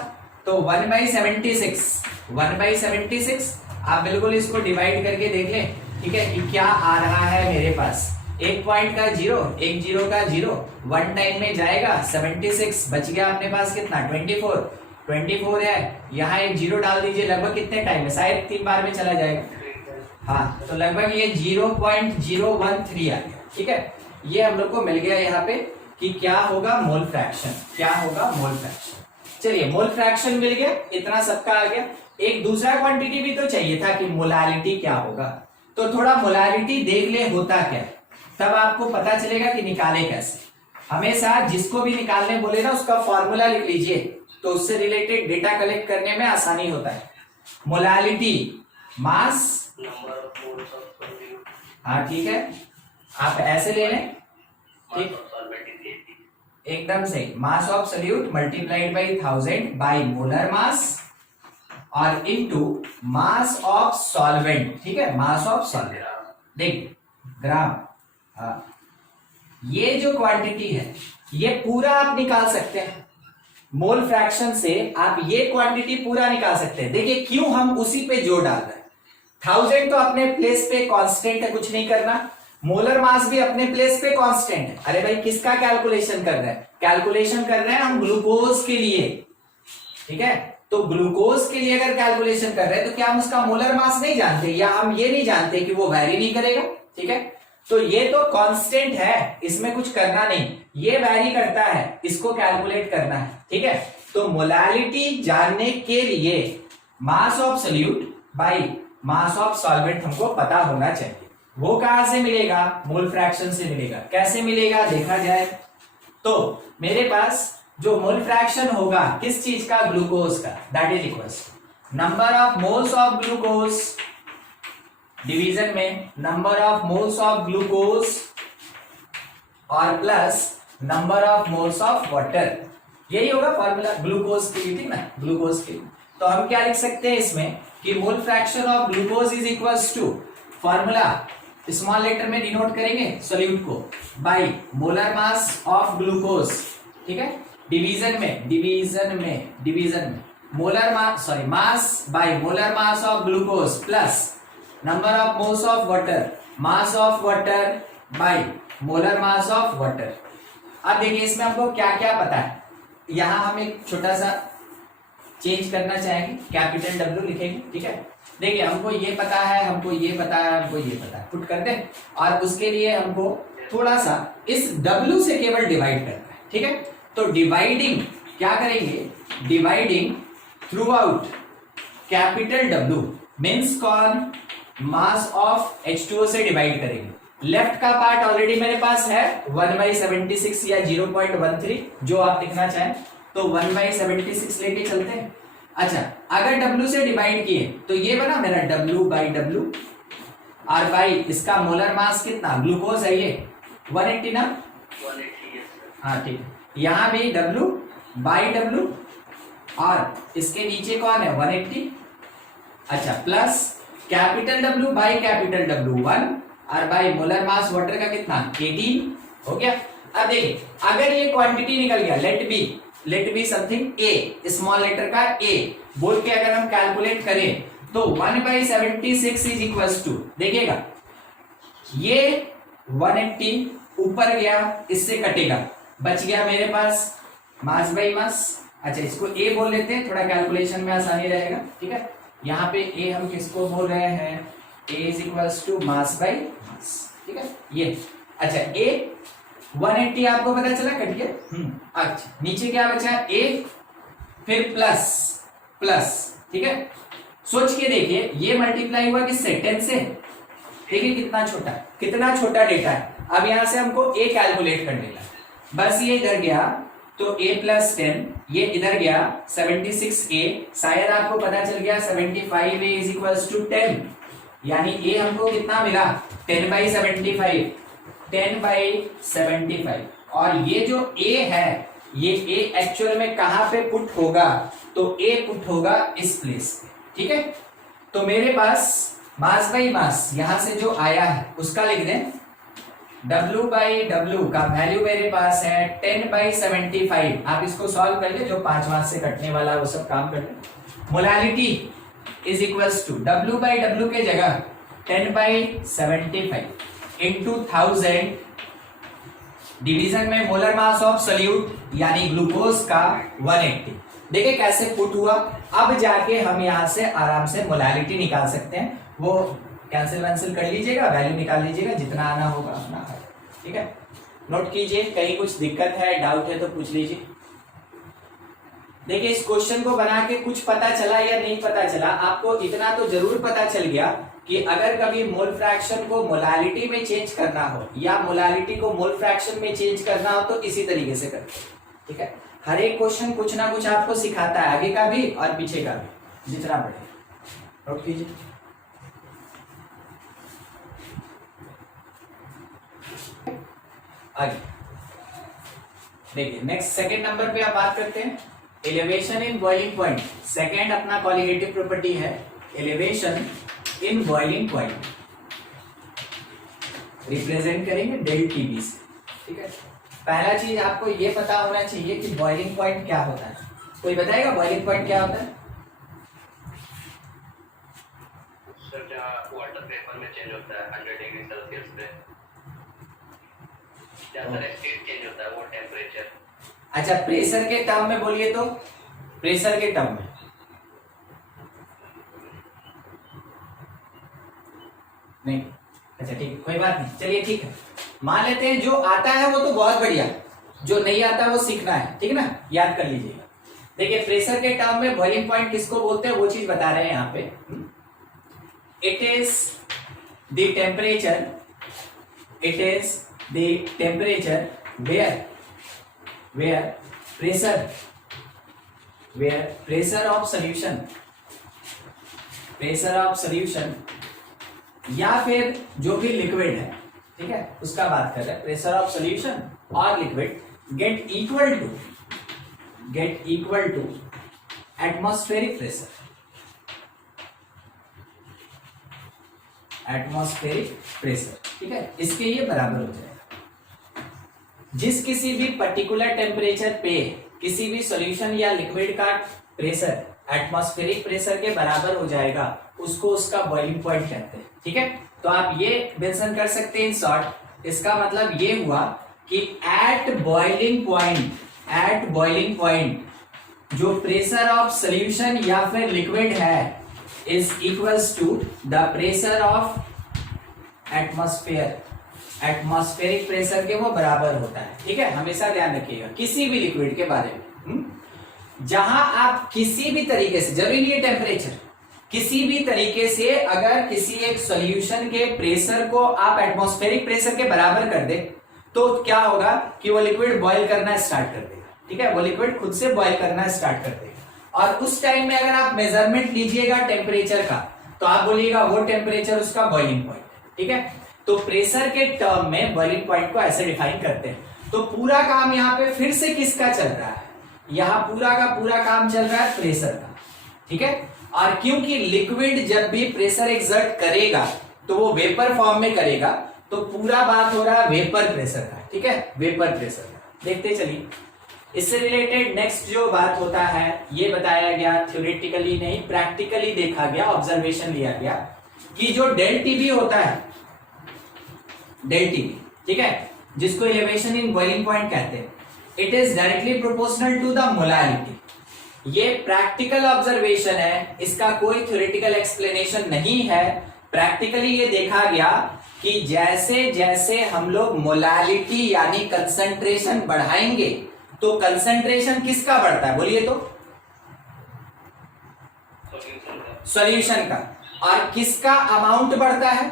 तो 1/76, 1/76 आप बिल्कुल इसको डिवाइड करके देख लें, ठीक है, कि क्या आ रहा है मेरे पास। एक पॉइंट का 0, एक 0 का 0, 1 टाइम में जाएगा 76, बच गया अपने पास कितना 24 है, यहाँ एक 0 डाल दीजिए, लगभग कितने टाइम में, शायद 3 बार में चला जाएगा। हाँ, तो लगभग ये 0.013 आ गया, ठीक है। ये हम लोग को मिल गया यहाँ पे कि क्या होगा मोल फ्रैक्शन, क्या होगा मोल फ्रैक्शन। चलिए, मोल फ्रैक्शन मिल गया, इतना सबका आ गया। एक दूसरा क्वांटिटी भी तो चाहिए था कि मोलालिटी क्या होगा, तो थोड़ा मोलालिटी देख ले होता क्या, तब आपको पता चलेगा कि निकाले कैसे। हमेशा जिसको भी निकालने बोले ना उसका फॉर्मूला लिख लीजिए, तो उससे रिलेटेड डेटा कलेक्ट करने में आसानी होता है। Molality mass, number of moles of solute, हाँ ठीक है, आप ऐसे ले लें, ठीक, एकदम सही, मास of solute multiplied by 1000 by molar मास और इनटू मास ऑफ सॉल्वेंट, ठीक है, मास ऑफ सॉल्वेंट, देखिए ग्राम। हाँ, ये जो क्वांटिटी है ये पूरा आप निकाल सकते हैं, मोल फ्रैक्शन से आप ये क्वांटिटी पूरा निकाल सकते हैं। देखिए क्यों हम उसी पे जोर डाल रहे हैं, 1000 तो अपने प्लेस पे कांस्टेंट है, कुछ नहीं करना, मोलर मास भी अपने प्लेस पे कांस्टेंट है। अरे भाई किसका कैलकुलेशन कर रहे हैं, कैलकुलेशन कर रहे हैं हम ग्लूकोज के लिए, ठीक है। तो ग्लूकोज के लिए अगर कैलकुलेशन कर रहे हैं तो क्या हम उसका मोलर मास नहीं जानते, या हम ये नहीं जानते कि वो वैरी नहीं करेगा, ठीक है। तो ये तो कांस्टेंट है, इसमें कुछ करना नहीं, ये वैरी करता है, इसको कैलकुलेट करना है, ठीक है। तो मोलालिटी जानने के लिए मास of solute by mass of solvent हमको पता होना चाहिए। वो कहां से मिलेगा, मोल फ्रैक्शन से मिलेगा। कैसे मिलेगा देखा जाए तो मेरे पास जो मोल फ्रैक्शन होगा किस चीज का, ग्लूकोज का, that is equal number of moles of glucose division में number of moles of glucose और plus number of moles of water, यही होगा फॉर्मूला ग्लूकोज के लिए, ठीक ना, ग्लूकोज के लिए। तो हम क्या लिख सकते हैं इसमें कि mole fraction of glucose is equals to, formula small letter में डिनोट करेंगे सॉल्यूट को, by molar mass of glucose, ठीक है, डिवीजन में molar mass, sorry mass by molar mass of glucose plus number of moles of water, mass of water by molar mass of water. अब देखिए इसमें हमको क्या क्या पता है, यहां हम एक छोटा सा चेंज करना चाहेंगे, कैपिटल W लिखेंगे, ठीक है। देखिए हमको ये पता है, हमको ये पता है, हमको ये पता है, पुट कर दे, और उसके लिए हमको थोड़ा सा इस W से केवल डिवाइड करना है, ठीक है। तो डिवाइडिंग क्या करेंगे, dividing through out capital W means कौन, मास ऑफ H2O से डिवाइड करेंगे। लेफ्ट का पार्ट ऑलरेडी मेरे पास है 1/76 या 0.13, जो आप लिखना चाहें, तो 1/76 लेके चलते हैं। अच्छा, अगर W से डिवाइड किए तो ये बना मेरा W/W, और बाई इसका मोलर मास कितना, ग्लूकोज है ये 180 ना, 180, हाँ ठीक है, यहाँ भी W/W और इसके नीचे कौन है 180, अच्छा, plus capital W by capital W 1 और बाई मोलर मास वाटर का कितना 18 हो गया। अब देखिए अगर ये क्वांटिटी निकल गया, let be something A, small letter का A बोल के अगर हम कैलकुलेट करें तो 1/76 इज इक्वल्स टू, देखिएगा ये 180 ऊपर गया, इससे कटेगा, बच गया मेरे पास मास बाई मास। अच्छा, इसको A बोल लेते हैं, थोड़ा कैलकुलेशन में आसानी रहेगा, ठीक है। यहाँ पे A हम किसको बोल रहे हैं, A is equals to mass by mass, ठीक है ये। अच्छा, A 180 आपको पता चला कट गया, अच्छा नीचे क्या बचा A, फिर प्लस, ठीक है। सोच के देखिए ये मल्टीप्लाई हुआ किससे, 10 से, देखिए कितना छोटा डेटा है। अब यहां से हमको A कैलकुलेट करने लगा, बस ये इधर गया तो A + 10, ये इधर गया 76A, शायद आपको पता चल गया 75A इज इक्वल्स टू 10, यानी A हमको कितना मिला 10/75, 10/75। और ये जो A है, ये A एक्चुअल में कहां पे पुट होगा, तो A पुट होगा इस प्लेस पे, ठीक है। तो मेरे पास मास बाई मास यहां से जो आया है उसका लिख दें। W बाई डब्ल्यू का वैल्यू मेरे पास है 10/75। आप इसको सॉल्व कर ले, जो 5 मास से कटने वाला है वो सब काम कर ले। Molality is equals to W by W के जगह 10/75 इंटू 1000 डिवीजन में मोलर मास ऑफ सोल्यूट यानी ग्लूकोज का 180। देखिए कैसे पुट हुआ। अब जाके हम यहां से आराम से मोलालिटी निकाल सकते हैं। वो कैंसिल वैंसिल कर लीजिएगा, वैल्यू निकाल लीजिएगा, जितना आना होगा अपना है। ठीक है, नोट कीजिए, कहीं कुछ दिक्कत है, डाउट है तो पूछ लीजिए। देखिए इस क्वेश्चन को बना के कुछ पता चला या नहीं पता चला, आपको इतना तो जरूर पता चल गया कि अगर कभी मोल फ्रैक्शन को मोलालिटी में चेंज करना हो या मोलालिटी को मोल फ्रैक्शन में चेंज करना हो तो इसी तरीके से करते हैं। ठीक है, हर एक क्वेश्चन कुछ ना कुछ आपको सिखाता है, आगे का भी और पीछे का भी, जितना बढ़े। नोट कीजिए। आगे देखिए नेक्स्ट सेकंड नंबर पे आप बात करते हैं elevation in boiling point. Second अपना क्वालिटेटिव प्रॉपर्टी है elevation in boiling point, represent करेंगे डेल टीबी से। ठीक है, पहला चीज आपको ये पता होना चाहिए कि बॉइलिंग पॉइंट क्या होता है। कोई बताएगा बॉइलिंग पॉइंट क्या होता है? सर जहाँ वाटर पेपर में चेंज होता है 100 डिग्री सेल्सियस पे, जहाँ स्टेट चेंज होता है वो टेम्परेचर। अच्छा, प्रेशर के टर्म में बोलिए तो, प्रेशर के टर्म में नहीं। अच्छा ठीक, कोई बात नहीं, चलिए ठीक है, मान लेते हैं जो आता है वो तो बहुत बढ़िया, जो नहीं आता वो सीखना है। ठीक है ना, याद कर लीजिएगा। देखिए प्रेशर के टर्म में बॉइलिंग पॉइंट किसको बोलते हैं वो चीज बता रहे हैं यहाँ पे। It is the temperature, it is the temperature where pressure of solution या फिर जो भी लिक्विड है, ठीक है, उसका बात कर रहे हैं, प्रेशर ऑफ सॉल्यूशन और liquid get equal to atmospheric pressure. ठीक है, इसके ये बराबर हो जाएगा। जिस किसी भी पर्टिकुलर टेम्परेचर पे किसी भी सॉल्यूशन या लिक्विड का प्रेशर एटमॉस्फेरिक प्रेशर के बराबर हो जाएगा उसको उसका बॉइलिंग पॉइंट कहते हैं। ठीक है, तो आप ये मेंशन कर सकते हैं इन शॉर्ट। इसका मतलब ये हुआ कि एट बॉइलिंग पॉइंट जो प्रेशर ऑफ सॉल्यूशन या फिर लिक्विड है is equals to the pressure of atmospheric pressure के वो बराबर होता है। ठीक है, हमेशा ध्यान रखिएगा किसी भी लिक्विड के बारे में। जहां आप किसी भी तरीके से, जरूरी नहीं है टेम्परेचर, किसी भी तरीके से अगर किसी एक सॉल्यूशन के प्रेशर को आप एटमॉस्फेरिक प्रेशर के बराबर कर दे तो क्या होगा कि वो लिक्विड बॉयल करना स्टार्ट कर देगा। ठीक है, वो लिक्विड खुद से बॉयल करना स्टार्ट कर देगा। और उस टाइम में अगर आप मेजरमेंट लीजिएगा टेम्परेचर का तो आप बोलिएगा वो टेम्परेचर उसका बॉइलिंग पॉइंट। ठीक है, तो प्रेशर के टर्म में बॉइलिंग पॉइंट को ऐसे डिफाइन करते हैं। तो पूरा काम यहाँ पे फिर से किसका चल रहा है? यहाँ पूरा का पूरा काम चल रहा है प्रेशर का। ठीक है, और क्योंकि लिक्विड जब भी प्रेशर एक्सर्ट करेगा तो वो वेपर फॉर्म में करेगा, तो पूरा बात हो रहा है वेपर प्रेशर का। ठीक है, वेपर प्रेशर का। देखते चलिए, इससे रिलेटेड नेक्स्ट जो बात होता है ये बताया गया, थ्योरेटिकली नहीं प्रैक्टिकली देखा गया, ऑब्जर्वेशन लिया गया कि जो डेल टीबी होता है, डेल टीबी, ठीक है, जिसको एलिवेशन इन बॉइलिंग पॉइंट कहते हैं, it is directly proportional to the molality. ये प्रैक्टिकल ऑब्जर्वेशन है, इसका कोई थ्योरेटिकल एक्सप्लेनेशन नहीं है। प्रैक्टिकली ये देखा गया कि जैसे जैसे हम लोग मोलालिटी यानी कंसंट्रेशन बढ़ाएंगे तो कंसंट्रेशन किसका बढ़ता है बोलिए तो? सॉल्यूशन का। और किसका अमाउंट बढ़ता है?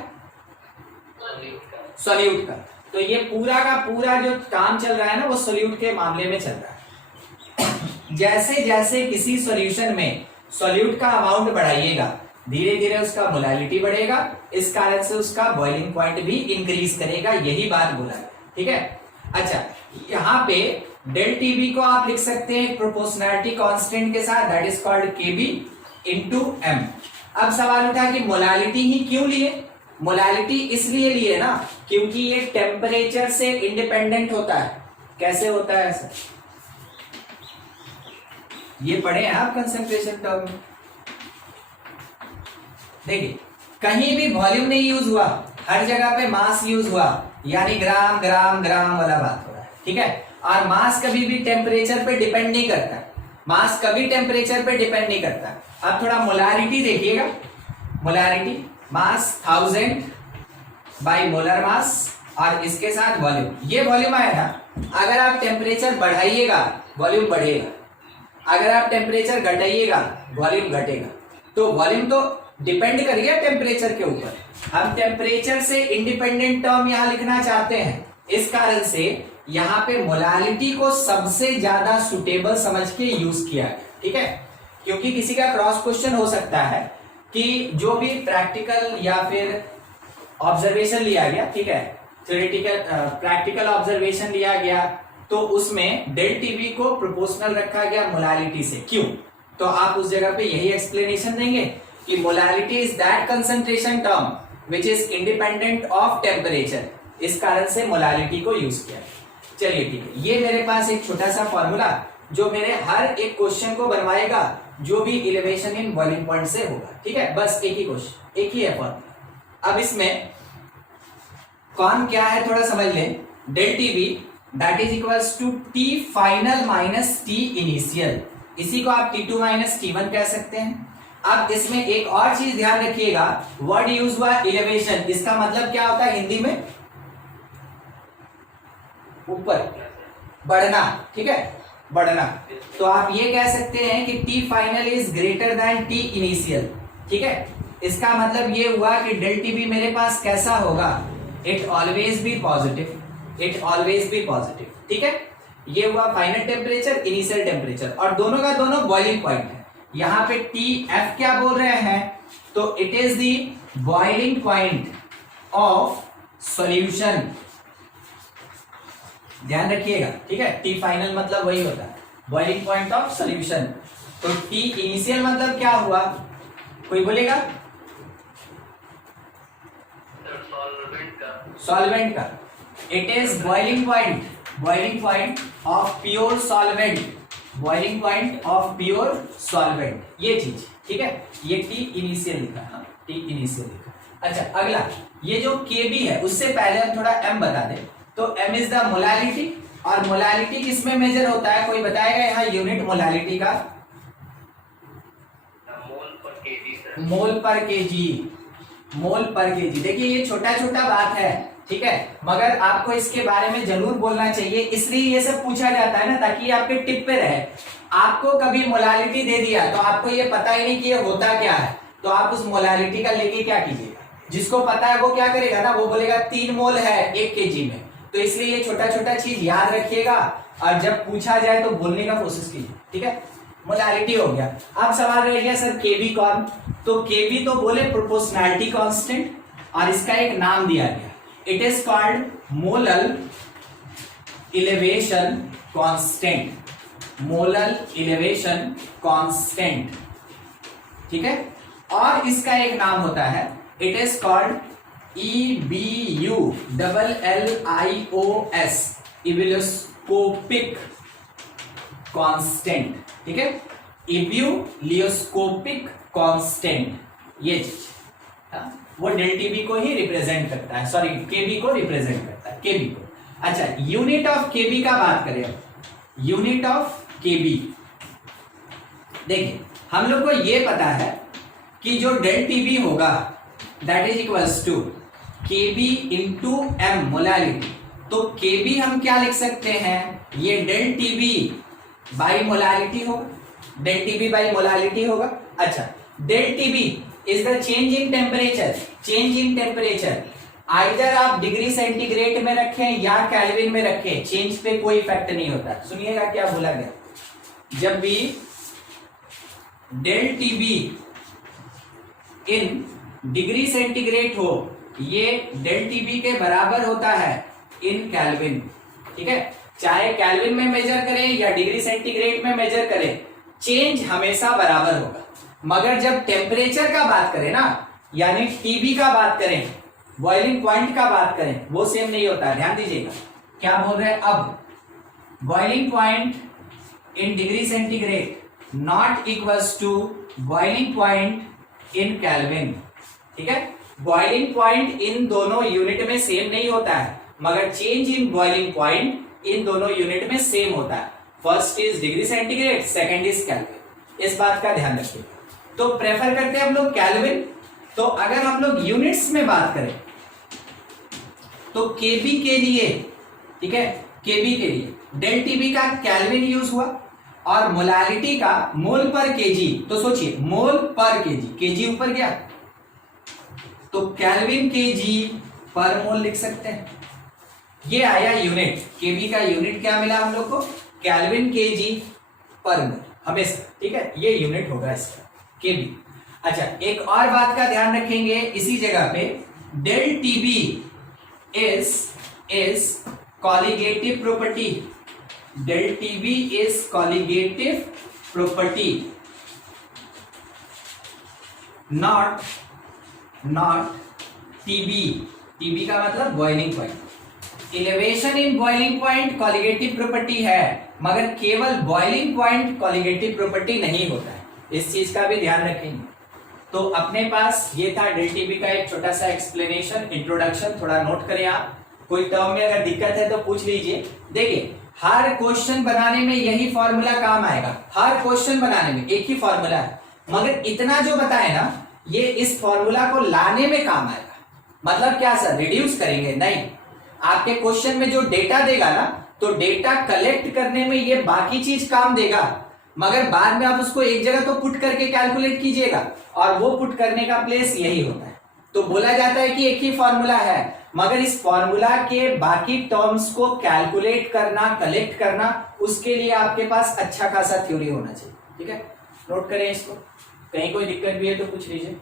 सॉल्यूट का। तो ये पूरा का पूरा जो काम चल रहा है ना वो सॉल्यूट के मामले में चल रहा है। जैसे जैसे किसी सॉल्यूशन में सॉल्यूट का अमाउंट बढ़ाइएगा धीरे धीरे उसका मोलालिटी बढ़ेगा, इस कारण से उसका बॉइलिंग पॉइंट भी इंक्रीज करेगा। यही बात बोला है। ठीक है, अच्छा यहाँ पे डेल टीबी को आप लिख सकते हैं प्रोपोर्शनैलिटी कांस्टेंट के साथ, that is called KB into M. अब सवाल उठा कि मोलालिटी ही क्यों लिए? मोलालिटी इसलिए लिए ना क्योंकि ये टेम्परेचर से इंडिपेंडेंट होता है। कैसे होता है ऐसा? ये पढ़े हैं आप कंसंट्रेशन टर्म में। देखिए कहीं भी वॉल्यूम नहीं यूज हुआ, हर जगह पे मास यूज हुआ, यानी ग्राम ग्राम ग्राम वाला बात हो रहा है, ठीक है। और मास कभी भी टेम्परेचर पे डिपेंड नहीं करता, मास कभी टेम्परेचर पे डिपेंड नहीं करता। अब थोड़ा मोलारिटी देखिएगा, मोलारिटी मास 1000 बाई मोलर मास और इसके साथ वॉल्यूम, ये वॉल्यूम आया ना। अगर आप टेम्परेचर बढ़ाइएगा वॉल्यूम बढ़ेगा, अगर आप टेम्परेचर घटाइएगा वॉल्यूम घटेगा। तो वॉल्यूम तो डिपेंड करिए टेम्परेचर के ऊपर। हम टेम्परेचर से इंडिपेंडेंट टर्म यहां लिखना चाहते हैं, इस कारण से यहां पे मोलालिटी को सबसे ज्यादा सुटेबल समझ के यूज किया है, ठीक है। क्योंकि किसी का क्रॉस क्वेश्चन हो सकता है कि जो भी प्रैक्टिकल या फिर ऑब्जर्वेशन लिया गया, ठीक है, थ्योरेटिकल प्रैक्टिकल ऑब्जर्वेशन लिया गया, तो उसमें डेल टीवी को प्रोपोर्शनल रखा गया मोलालिटी से। क्यों? तो आप उस जगह पे यही एक्सप्लेनेशन देंगे कि molality is that concentration term which is independent of temperature, इस कारण से मोलालिटी को यूज किया। चलिए ठीक है, ये मेरे पास एक छोटा सा फॉर्मूला जो मेरे हर एक क्वेश्चन को बनवाएगा जो भी इलेवेशन इन बॉइलिंग पॉइंट से होगा, ठीक है। बस एक ही क्वेश्चन, एक ही है फॉर्मूला। अब इसमें कौन क्या है थोड़ा समझ लें। Del TV that is equals to T final minus T initial, इसी को आप T2 माइनस T1 कह सकते हैं। अब इसमें एक और चीज ध्यान रखिएगा, वर्ड यूज हुआ इलेवेशन, इसका मतलब क्या होता है हिंदी में? ऊपर बढ़ना, ठीक है, बढ़ना। तो आप ये कह सकते हैं कि T final is greater then T initial, ठीक है। इसका मतलब ये हुआ कि डेल टीबी मेरे पास कैसा होगा? It always be positive, it always be positive, ठीक है। ये हुआ फाइनल टेम्परेचर, इनिशियल टेम्परेचर, और दोनों का दोनों बॉइलिंग पॉइंट है। यहां पे टी एफ क्या बोल रहे हैं? तो it is the boiling point of solution, ध्यान रखिएगा, ठीक है। टी फाइनल मतलब वही होता है, बॉइलिंग पॉइंट ऑफ सॉल्यूशन। तो टी इनिशियल मतलब क्या हुआ? कोई बोलेगा? सॉल्वेंट का। It is boiling point, boiling point of pure solvent, boiling point of pure solvent, ये चीज, ठीक है। ये टी इनिशियल लिखा, हाँ टी इनिशियल लिखा। अच्छा अगला, ये जो Kb है उससे पहले हम थोड़ा m बता दें। तो m इज द मोलालिटी, और मोलालिटी किसमें मेजर होता है? कोई बताएगा यहाँ यूनिट मोलालिटी का? मोल पर केजी, मोल पर केजी। देखिए ये छोटा छोटा बात है, ठीक है, मगर आपको इसके बारे में जरूर बोलना चाहिए, इसलिए ये सब पूछा जाता है ना, ताकि आपके टिप पे रहे। आपको कभी मोलालिटी दे दिया तो आपको ये पता ही नहीं कि ये होता क्या है, तो आप उस मोलालिटी का लेके क्या कीजिएगा? जिसको पता है वो क्या करेगा ना, वो बोलेगा 3 मोल है 1 केजी में। तो इसलिए ये छोटा छोटा चीज याद रखिएगा, और जब पूछा जाए तो बोलने का कोशिश कीजिए, ठीक है। मोलालिटी हो गया। अब सवाल रह गया सर केबी कौन? तो केबी तो बोले प्रोपोर्शनैलिटी कांस्टेंट, और इसका एक नाम दिया गया, it is called molal elevation constant, molal elevation constant, ठीक है। और इसका एक नाम होता है, it is called EBU double LIOS, ebullioscopic constant, ठीक है। इबिलियोस्कोपिक कांस्टेंट, ये चीज वो डेल टीबी को ही रिप्रेजेंट करता है, सॉरी केबी को रिप्रेजेंट करता है, केबी को। अच्छा यूनिट ऑफ केबी का बात करें, यूनिट ऑफ केबी देखिए, हम लोग को ये पता है कि जो डेल टीबी होगा that is equals to KB into M molality. तो केबी हम क्या लिख सकते हैं? ये डेल टीबी बाई मोलालिटी होगा, डेल टीबी बाई मोलालिटी होगा। अच्छा del TB is the change in temperature, change in temperature either आप डिग्री सेंटीग्रेड में रखें या केल्विन में रखें, चेंज पे कोई इफेक्ट नहीं होता। सुनिएगा क्या बोला गया, जब भी del TB in degree centigrade हो, ये डेल टीबी के बराबर होता है इन केल्विन, ठीक है। चाहे केल्विन में मेजर करें या डिग्री सेंटीग्रेड में मेजर करें, चेंज हमेशा बराबर होगा। मगर जब टेम्परेचर का बात करें ना, यानी टीबी का बात करें, बॉइलिंग पॉइंट का बात करें, वो सेम नहीं होता है। ध्यान दीजिएगा क्या बोल रहे हैं अब, boiling point in degree centigrade not equals to boiling point in kelvin. ठीक है, बॉइलिंग पॉइंट इन दोनों यूनिट में सेम नहीं होता है, मगर चेंज इन बॉइलिंग पॉइंट इन दोनों यूनिट में सेम होता है। First is degree centigrade, second is kelvin. इस बात का ध्यान रखिए। तो प्रेफर करते हैं हम लोग केल्विन। तो अगर हम लोग यूनिट्स में बात करें तो केबी के लिए, ठीक है, केबी के लिए डेल टीबी का केल्विन यूज हुआ और मोलालिटी का मोल पर केजी। तो सोचिए मोल पर केजी, केजी ऊपर गया तो केल्विन केजी पर मोल लिख सकते हैं। ये आया यूनिट, केबी का यूनिट क्या मिला हम लोग को, केल्विन केजी पर मोल हमेशा। ठीक है, ये यूनिट होगा इसका केबी। अच्छा, एक और बात का ध्यान रखेंगे इसी जगह पे, del TB is colligative property. Del TB is colligative property, not TB. TB का मतलब बॉइलिंग पॉइंट। इलेवेशन इन बॉइलिंग पॉइंट कॉलिगेटिव प्रॉपर्टी है, मगर केवल बॉइलिंग पॉइंट कॉलिगेटिव प्रॉपर्टी नहीं होता है। इस चीज का भी ध्यान रखेंगे। तो अपने पास ये था डेल टीबी का एक छोटा सा एक्सप्लेनेशन, इंट्रोडक्शन। थोड़ा नोट करें आप, कोई टर्म में अगर दिक्कत है तो पूछ लीजिए। देखिए हर क्वेश्चन बनाने में यही फॉर्मूला काम आएगा, हर क्वेश्चन बनाने में एक ही फॉर्मूला है, मगर इतना जो बताए ना ये इस फॉर्मूला को लाने में काम आएगा। मतलब क्या सर, रिड्यूस करेंगे? नहीं, आपके क्वेश्चन में जो डेटा देगा ना, तो डेटा कलेक्ट करने में ये बाकी चीज काम देगा, मगर बाद में आप उसको एक जगह तो पुट करके कैलकुलेट कीजिएगा, और वो पुट करने का प्लेस यही होता है। तो बोला जाता है कि एक ही फॉर्मूला है, मगर इस फॉर्मूला के बाकी टर्म्स को कैलकुलेट करना, कलेक्ट करना, उसके लिए आपके पास अच्छा खासा थ्योरी होना चाहिए। ठीक है, नोट करें इसको, कहीं कोई दिक्कत भी है तो पूछ लीजिए।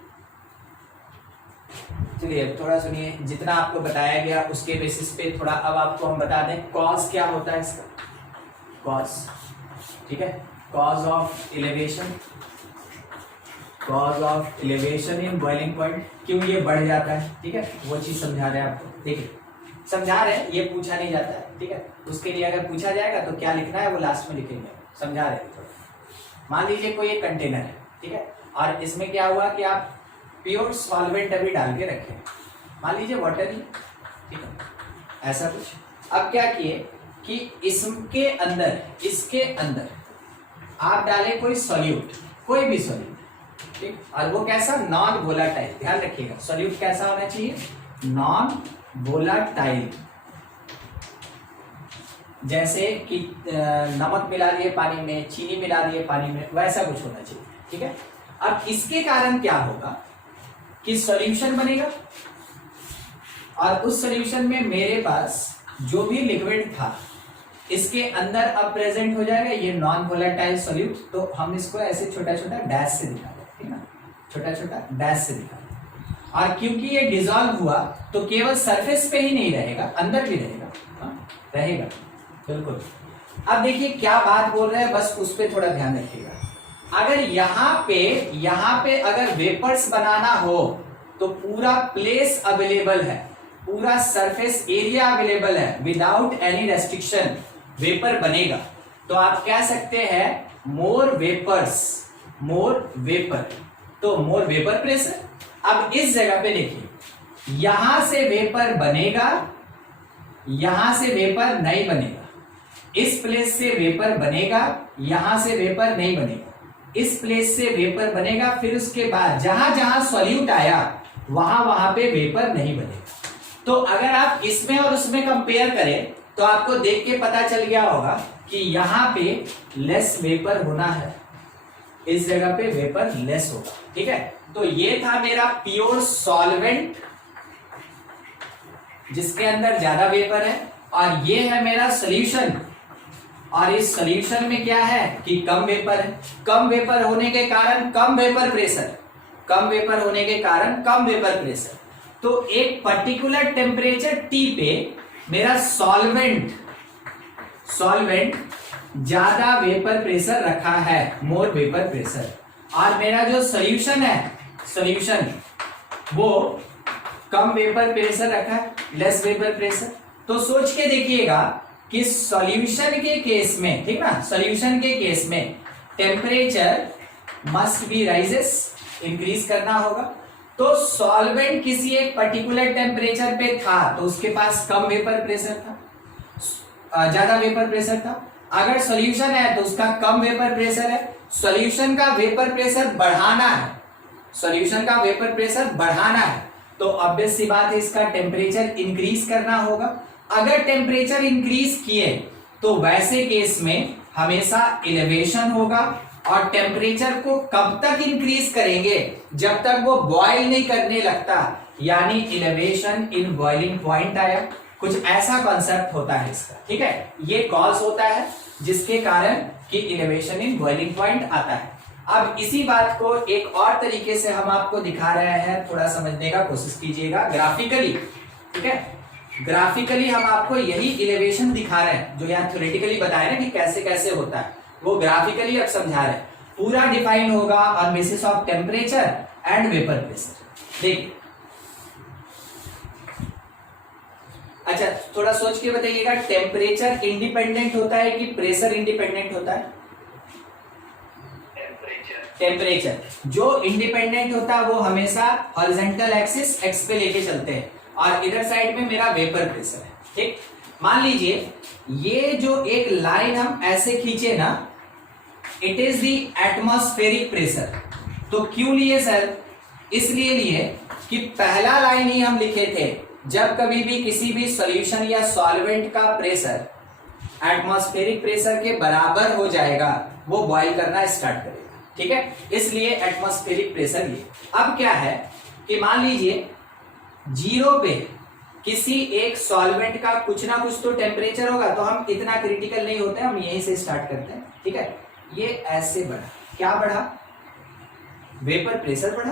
चलिए थोड़ा सुनिए, जितना आपको बताया गया उसके बेसिस पे थोड़ा अब आपको हम बता दें कॉज क्या होता है इसका। कॉज, ठीक है, cause of elevation, cause of elevation in boiling point, क्यों ये बढ़ जाता है। ठीक है, वो चीज समझा रहे हैं आपको। देखिए समझा रहे हैं, ये पूछा नहीं जाता है। ठीक है, उसके लिए अगर पूछा जाएगा तो क्या लिखना है वो लास्ट में लिखेंगे, समझा रहे हैं थोड़ा। मान लीजिए कोई एक कंटेनर है, ठीक है, और इसमें क्या हुआ कि आप प्योर सॉल्वेंट अभी डाल के रखें, मान लीजिए वाटर ही, ठीक है, ऐसा कुछ। अब क्या किए कि इसके अंदर, इसके अंदर आप डाले कोई सॉल्यूट, कोई भी सॉल्यूट, ठीक, और वो कैसा, नॉन वोलाटाइल। ध्यान रखिएगा सॉल्यूट कैसा होना चाहिए, नॉन वोलाटाइल। जैसे कि नमक मिला दिए पानी में, चीनी मिला दिए पानी में, वैसा कुछ होना चाहिए। ठीक है, अब इसके कारण क्या होगा कि सॉल्यूशन बनेगा, और उस सॉल्यूशन में मेरे पास जो भी लिक्विड था इसके अंदर अब प्रेजेंट हो जाएगा ये नॉन वोलेटाइल सॉल्यूट। तो हम इसको ऐसे छोटा छोटा डैश से दिखाते, ठीक है, छोटा छोटा डैश से दिखाते। और क्योंकि ये डिसॉल्व हुआ तो केवल सरफेस पे ही नहीं रहेगा, अंदर भी रहेगा। हाँ, रहेगा बिल्कुल। अब देखिए क्या बात बोल रहे हैं, बस उस पर थोड़ा ध्यान रखिएगा। अगर यहाँ पे अगर वेपर्स बनाना हो तो पूरा प्लेस अवेलेबल है, पूरा सरफेस एरिया अवेलेबल है, विदाउट एनी रेस्ट्रिक्शन वेपर बनेगा। तो आप कह सकते हैं मोर वेपर्स, मोर वेपर, तो मोर वेपर प्रेशर। अब इस जगह पे देखिए, यहां से वेपर बनेगा, यहां से वेपर नहीं बनेगा, इस प्लेस से वेपर बनेगा, यहां से वेपर नहीं बनेगा, इस प्लेस से वेपर बनेगा, फिर उसके बाद जहां जहां सॉल्यूट आया वहां वहां पे वेपर नहीं बनेगा। तो अगर आप इसमें और उसमें कंपेयर करें तो आपको देख के पता चल गया होगा कि यहां पे लेस वेपर होना है, इस जगह पे वेपर लेस होगा। ठीक है, तो ये था मेरा प्योर सॉल्वेंट जिसके अंदर ज्यादा वेपर है, और ये है मेरा सॉल्यूशन, और इस सॉल्यूशन में क्या है कि कम वेपर है। कम वेपर होने के कारण कम वेपर प्रेशर, कम वेपर होने के कारण कम वेपर प्रेशर। तो एक पर्टिकुलर टेम्परेचर T पे मेरा सॉल्वेंट ज्यादा वेपर प्रेशर रखा है, मोर वेपर प्रेशर। और मेरा जो सोल्यूशन है, सोल्यूशन वो कम वेपर प्रेशर रखा है, लेस वेपर प्रेशर। तो सोच के देखिएगा कि सॉल्यूशन के केस में, ठीक ना, सॉल्यूशन के केस में temperature must be rises, increase करना होगा। तो सॉल्वेंट किसी एक पर्टिकुलर टेम्परेचर पे था तो उसके पास कम वेपर प्रेशर था, ज्यादा वेपर प्रेशर था। अगर सॉल्यूशन है तो उसका कम वेपर प्रेशर है। सॉल्यूशन का वेपर प्रेशर बढ़ाना है, सॉल्यूशन का वेपर प्रेशर बढ़ाना है तो ऑब्वियस सी बात है इसका टेम्परेचर इंक्रीज करना होगा। अगर टेम्परेचर इंक्रीज किए तो वैसे केस में हमेशा एलिवेशन होगा। और टेम्परेचर को कब तक इंक्रीज करेंगे, जब तक वो बॉयल नहीं करने लगता, यानी एलिवेशन इन बॉइलिंग पॉइंट आया। कुछ ऐसा कॉन्सेप्ट होता है इसका, ठीक है। ये कॉज होता है जिसके कारण कि एलिवेशन इन बॉइलिंग पॉइंट आता है। अब इसी बात को एक और तरीके से हम आपको दिखा रहे हैं, थोड़ा समझने का कोशिश कीजिएगा ग्राफिकली, ठीक है। ग्राफिकली हम आपको यही एलिवेशन दिखा रहे हैं, जो यहाँ थ्योरेटिकली बताया ना कि कैसे कैसे होता है, वो ग्राफिकली अब समझा रहे हैं। पूरा डिफाइन होगा on basis of temperature and vapour pressure. देखिए, अच्छा थोड़ा सोच के बताइएगा, टेम्परेचर इंडिपेंडेंट होता है कि प्रेशर इंडिपेंडेंट होता है? टेम्परेचर जो इंडिपेंडेंट होता है वो हमेशा हॉरिजॉन्टल एक्सिस एक्स पे लेके चलते हैं, और इधर साइड में मेरा वेपर प्रेशर है, ठीक। मान लीजिए ये जो एक लाइन हम ऐसे खींचे ना, it is the atmospheric pressure. तो क्यों लिए सर? इसलिए लिए कि पहला लाइन ही हम लिखे थे, जब कभी भी किसी भी सॉल्यूशन या सॉल्वेंट का प्रेशर एटमॉस्फेरिक प्रेशर के बराबर हो जाएगा वो बॉयल करना स्टार्ट करेगा, ठीक है। इसलिए एटमॉस्फेरिक प्रेशर ये। अब क्या है कि मान लीजिए जीरो पे किसी एक सॉल्वेंट का कुछ ना कुछ तो टेम्परेचर होगा, तो हम इतना क्रिटिकल नहीं होते, हम यहीं से स्टार्ट करते हैं, ठीक है। ये ऐसे बढ़ा, क्या बढ़ा? वेपर प्रेशर बढ़ा।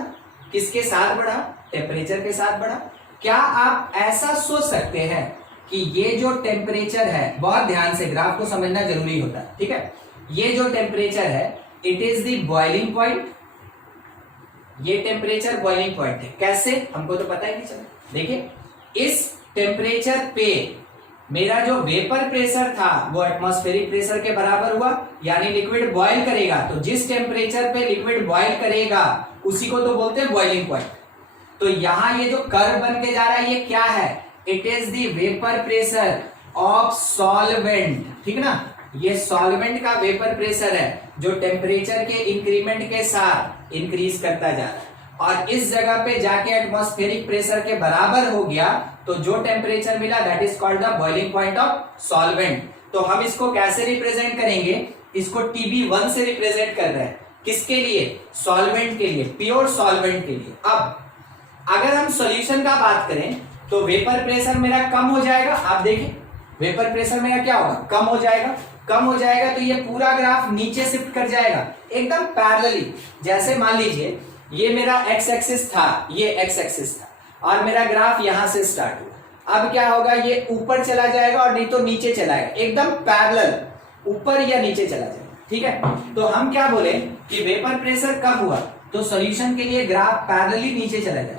किसके साथ बढ़ा? टेम्परेचर के साथ बढ़ा। क्या आप ऐसा सोच सकते हैं कि ये जो टेम्परेचर है, बहुत ध्यान से ग्राफ को समझना जरूरी होता है, ठीक है। ये जो टेम्परेचर है it is the boiling point, ये टेम्परेचर बॉइलिंग पॉइंट है। कैसे? हमको तो पता ही नहीं चला। देखिए, इस टेम्परेचर पे मेरा जो वेपर प्रेशर था वो एटमॉस्फेरिक प्रेशर के बराबर हुआ, यानी लिक्विड बॉयल करेगा। तो जिस टेम्परेचर पे लिक्विड बॉयल करेगा उसी को तो बोलते हैं बॉइलिंग पॉइंट। तो यहां ये जो कर्व बन के जा रहा है ये क्या है? It is the vapour pressure of solvent, ठीक ना। ये सॉल्वेंट का वेपर प्रेशर है जो टेम्परेचर के इंक्रीमेंट के साथ इंक्रीज करता जा रहा है, और इस जगह पे जाके एटमॉस्फेरिक प्रेशर के बराबर हो गया तो जो टेम्परेचर मिला that is called the boiling point of solvent. तो हम इसको कैसे रिप्रेजेंट करेंगे? इसको TB1 से रिप्रेजेंट कर रहे हैं। किसके लिए? सॉल्वेंट के लिए, प्योर सॉल्वेंट के लिए। अब अगर हम सॉल्यूशन का बात करें तो वेपर प्रेशर मेरा कम हो जाएगा। आप देखिए वेपर प्रेशर मेरा क्या होगा? कम हो जाएगा। कम हो जाएगा तो ये पूरा ग्राफ नीचे शिफ्ट कर जाएगा एकदम पैरेलली। जैसे मान लीजिए ये मेरा एक्स एक्सिस था, ये एक्स एक्सिस था, और मेरा ग्राफ यहां से स्टार्ट हुआ। अब क्या होगा? ये ऊपर चला जाएगा और नहीं तो नीचे चलाएगा, एकदम पैरेलल, ऊपर या नीचे चला जाएगा, ठीक है। तो हम क्या बोले कि वेपर प्रेशर कम हुआ तो सॉल्यूशन के लिए ग्राफ पैरेलली नीचे चला जाएगा,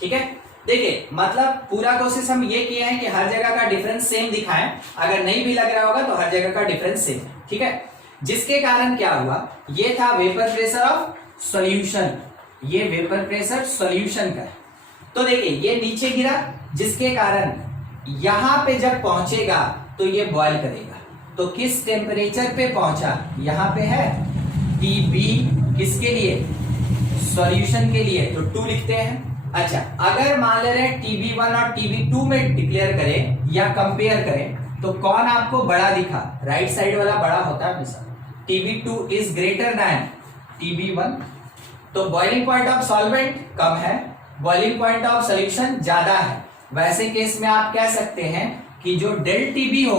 ठीक है। देखिए, मतलब पूरा कोशिश हम ये किए हैं कि हर जगह का डिफरेंस सेम दिखाएं। अगर नहीं भी लग रहा होगा तो हर जगह का डिफरेंस सेम है, ठीक है। जिसके कारण क्या हुआ? ये था वेपर प्रेशर ऑफ सॉल्यूशन, ये वेपर प्रेशर सॉल्यूशन का है। तो देखिए ये नीचे गिरा, जिसके कारण यहां पे जब पहुंचेगा तो ये बॉयल करेगा। तो किस टेम्परेचर पे पहुंचा? यहां पे है TB, किसके लिए? सॉल्यूशन के लिए, तो 2 लिखते हैं। अच्छा, अगर मान ले रहे हैं TB1 और TB2 में डिक्लेयर करें या कंपेयर करें तो कौन आपको बड़ा दिखा? राइट साइड वाला बड़ा होता है हमेशा। TB2 is greater then TB1। तो बॉइलिंग पॉइंट ऑफ सॉल्वेंट कम है, बॉइलिंग पॉइंट ऑफ सॉल्यूशन ज्यादा है। वैसे केस में आप कह सकते हैं कि जो डेल TB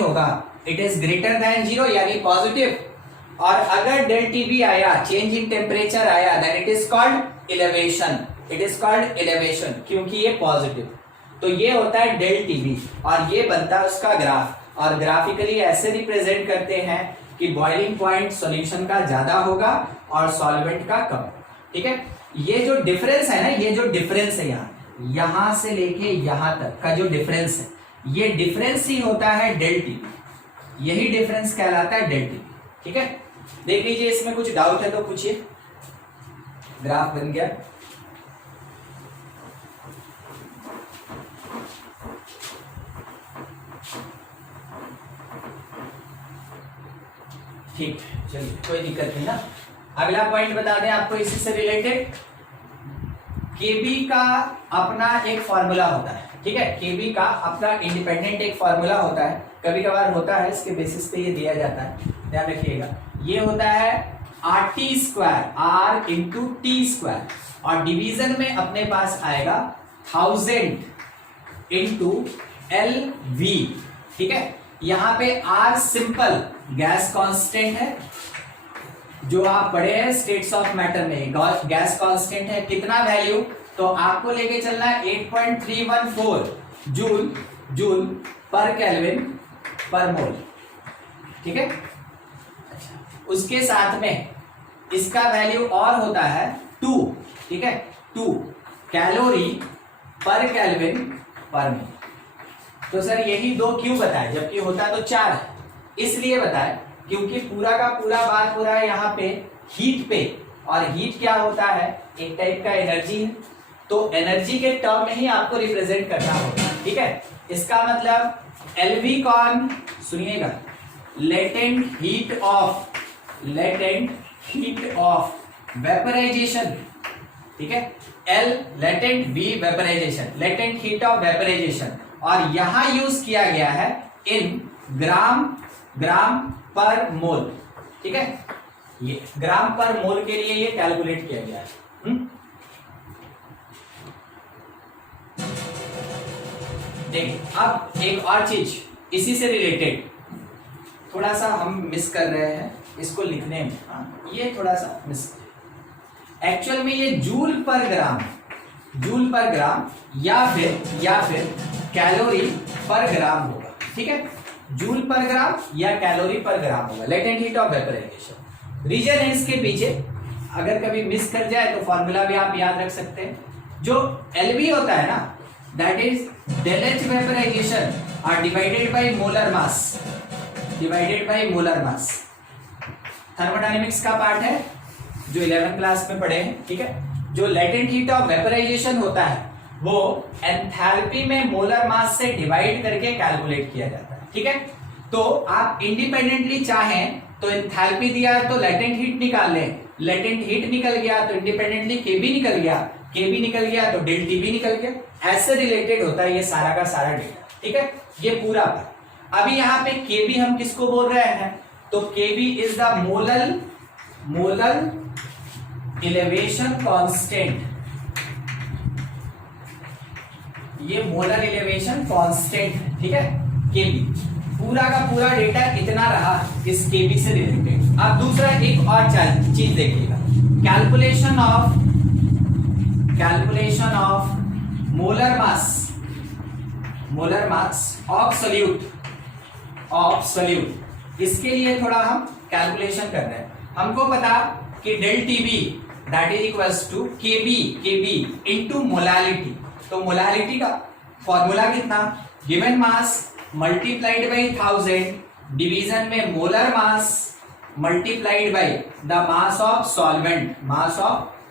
होगा इट इज ग्रेटर देन 0, यानी पॉजिटिव। और अगर डेल TB आया, चेंज इन टेम्परेचर आया, then it is called elevation, it is called elevation, क्योंकि ये पॉजिटिव। तो ये होता है डेल TB और ये बनता है उसका ग्राफ। और ग्राफिकली ऐसे रिप्रेजेंट करते हैं कि बॉइलिंग पॉइंट सॉल्यूशन का ज्यादा होगा और सॉल्वेंट का कम। ठीक है, ये जो डिफरेंस है ना, ये जो डिफरेंस है यहां से लेके यहां तक का जो डिफरेंस है, ये डिफरेंस ही होता है डेल टी, यही डिफरेंस कहलाता है डेल टी। ठीक है, देख लीजिए, इसमें कुछ डाउट है तो पूछिए। ग्राफ बन गया। ठीक, चलिए कोई दिक्कत नहीं ना। अगला पॉइंट बता दें आपको इसी से रिलेटेड, केबी का अपना एक फॉर्मूला होता है। ठीक है, केबी का अपना इंडिपेंडेंट एक फॉर्मूला होता है, कभी कभार होता है, इसके बेसिस पे ये दिया जाता है, ध्यान रखिएगा। ये होता है R T square, R into T square, और डिवीजन में अपने पास आएगा 1000 इंटू एल वी। ठीक है, यहां पे आर सिंपल गैस कांस्टेंट है, जो आप पढ़े हैं स्टेट्स ऑफ मैटर में, गैस कांस्टेंट है। कितना वैल्यू, तो आपको लेके चलना है 8.314 जूल पर केल्विन पर मोल। ठीक है, अच्छा, उसके साथ में इसका वैल्यू और होता है 2। ठीक है, 2 कैलोरी पर केल्विन पर मोल। तो सर यही 2 क्यों बताए, जबकि होता तो 4 है? इसलिए बताए क्योंकि पूरा का पूरा बात हो रहा है यहाँ पे हीट पे, और हीट क्या होता है, एक टाइप का एनर्जी है, तो एनर्जी के टर्म में ही आपको रिप्रेजेंट करना होगा। ठीक है, इसका मतलब एलवी कौन, सुनिएगा, लेटेंट हीट ऑफ वेपराइजेशन। ठीक है, L latent, V vaporisation, latent heat of vaporisation, और यहां यूज किया गया है इन ग्राम पर मोल। ठीक है, ये ग्राम पर मोल के लिए ये कैलकुलेट किया गया है। देखिए, अब एक और चीज इसी से रिलेटेड, थोड़ा सा हम मिस कर रहे हैं इसको लिखने में, ये थोड़ा सा मिस, एक्चुअल में ये जूल पर ग्राम या फिर कैलोरी पर ग्राम होगा। ठीक है, जूल पर ग्राम या कैलोरी पर ग्राम होगा, latent heat of vaporisation. Reason है इसके पीछे, अगर कभी मिस कर जाए तो फॉर्मूला भी आप याद रख सकते हैं। जो एलवी होता है ना, that is del H vaporisation और divided by molar mass. Thermodynamics का पार्ट है जो 11th क्लास में पढ़े हैं। ठीक है, जो लेटेंट हीट ऑफ वेपराइजेशन होता है वो एंथैल्पी में मोलर मास से डिवाइड करके कैलकुलेट किया जाता है। ठीक है, तो आप इंडिपेंडेंटली चाहें तो एंथैल्पी दिया है तो लेटेंट हीट निकाल लें, लेटेंट हीट निकल गया तो इंडिपेंडेंटली केबी निकल गया तो डेल टीबी निकल गया। ऐसे रिलेटेड होता है ये सारा का सारा डेटा। ठीक है, ये पूरा पर। अभी यहाँ पे केबी हम किसको बोल रहे हैं, तो KB is the molar elevation constant. ये मोलर इलेवेशन कांस्टेंट है। ठीक है, केबी, पूरा का पूरा डेटा इतना रहा इस केबी से रिलेटेड। अब दूसरा एक और चीज देखिएगा, calculation of molar mass of solute. इसके लिए थोड़ा हम कैलकुलेशन कर रहे हैं। हमको पता कि del TB that is equals to KB into molality. तो मोलालिटी का फॉर्मूला कितना, given mass multiplied by 1000 division में molar mass multiplied by the mass of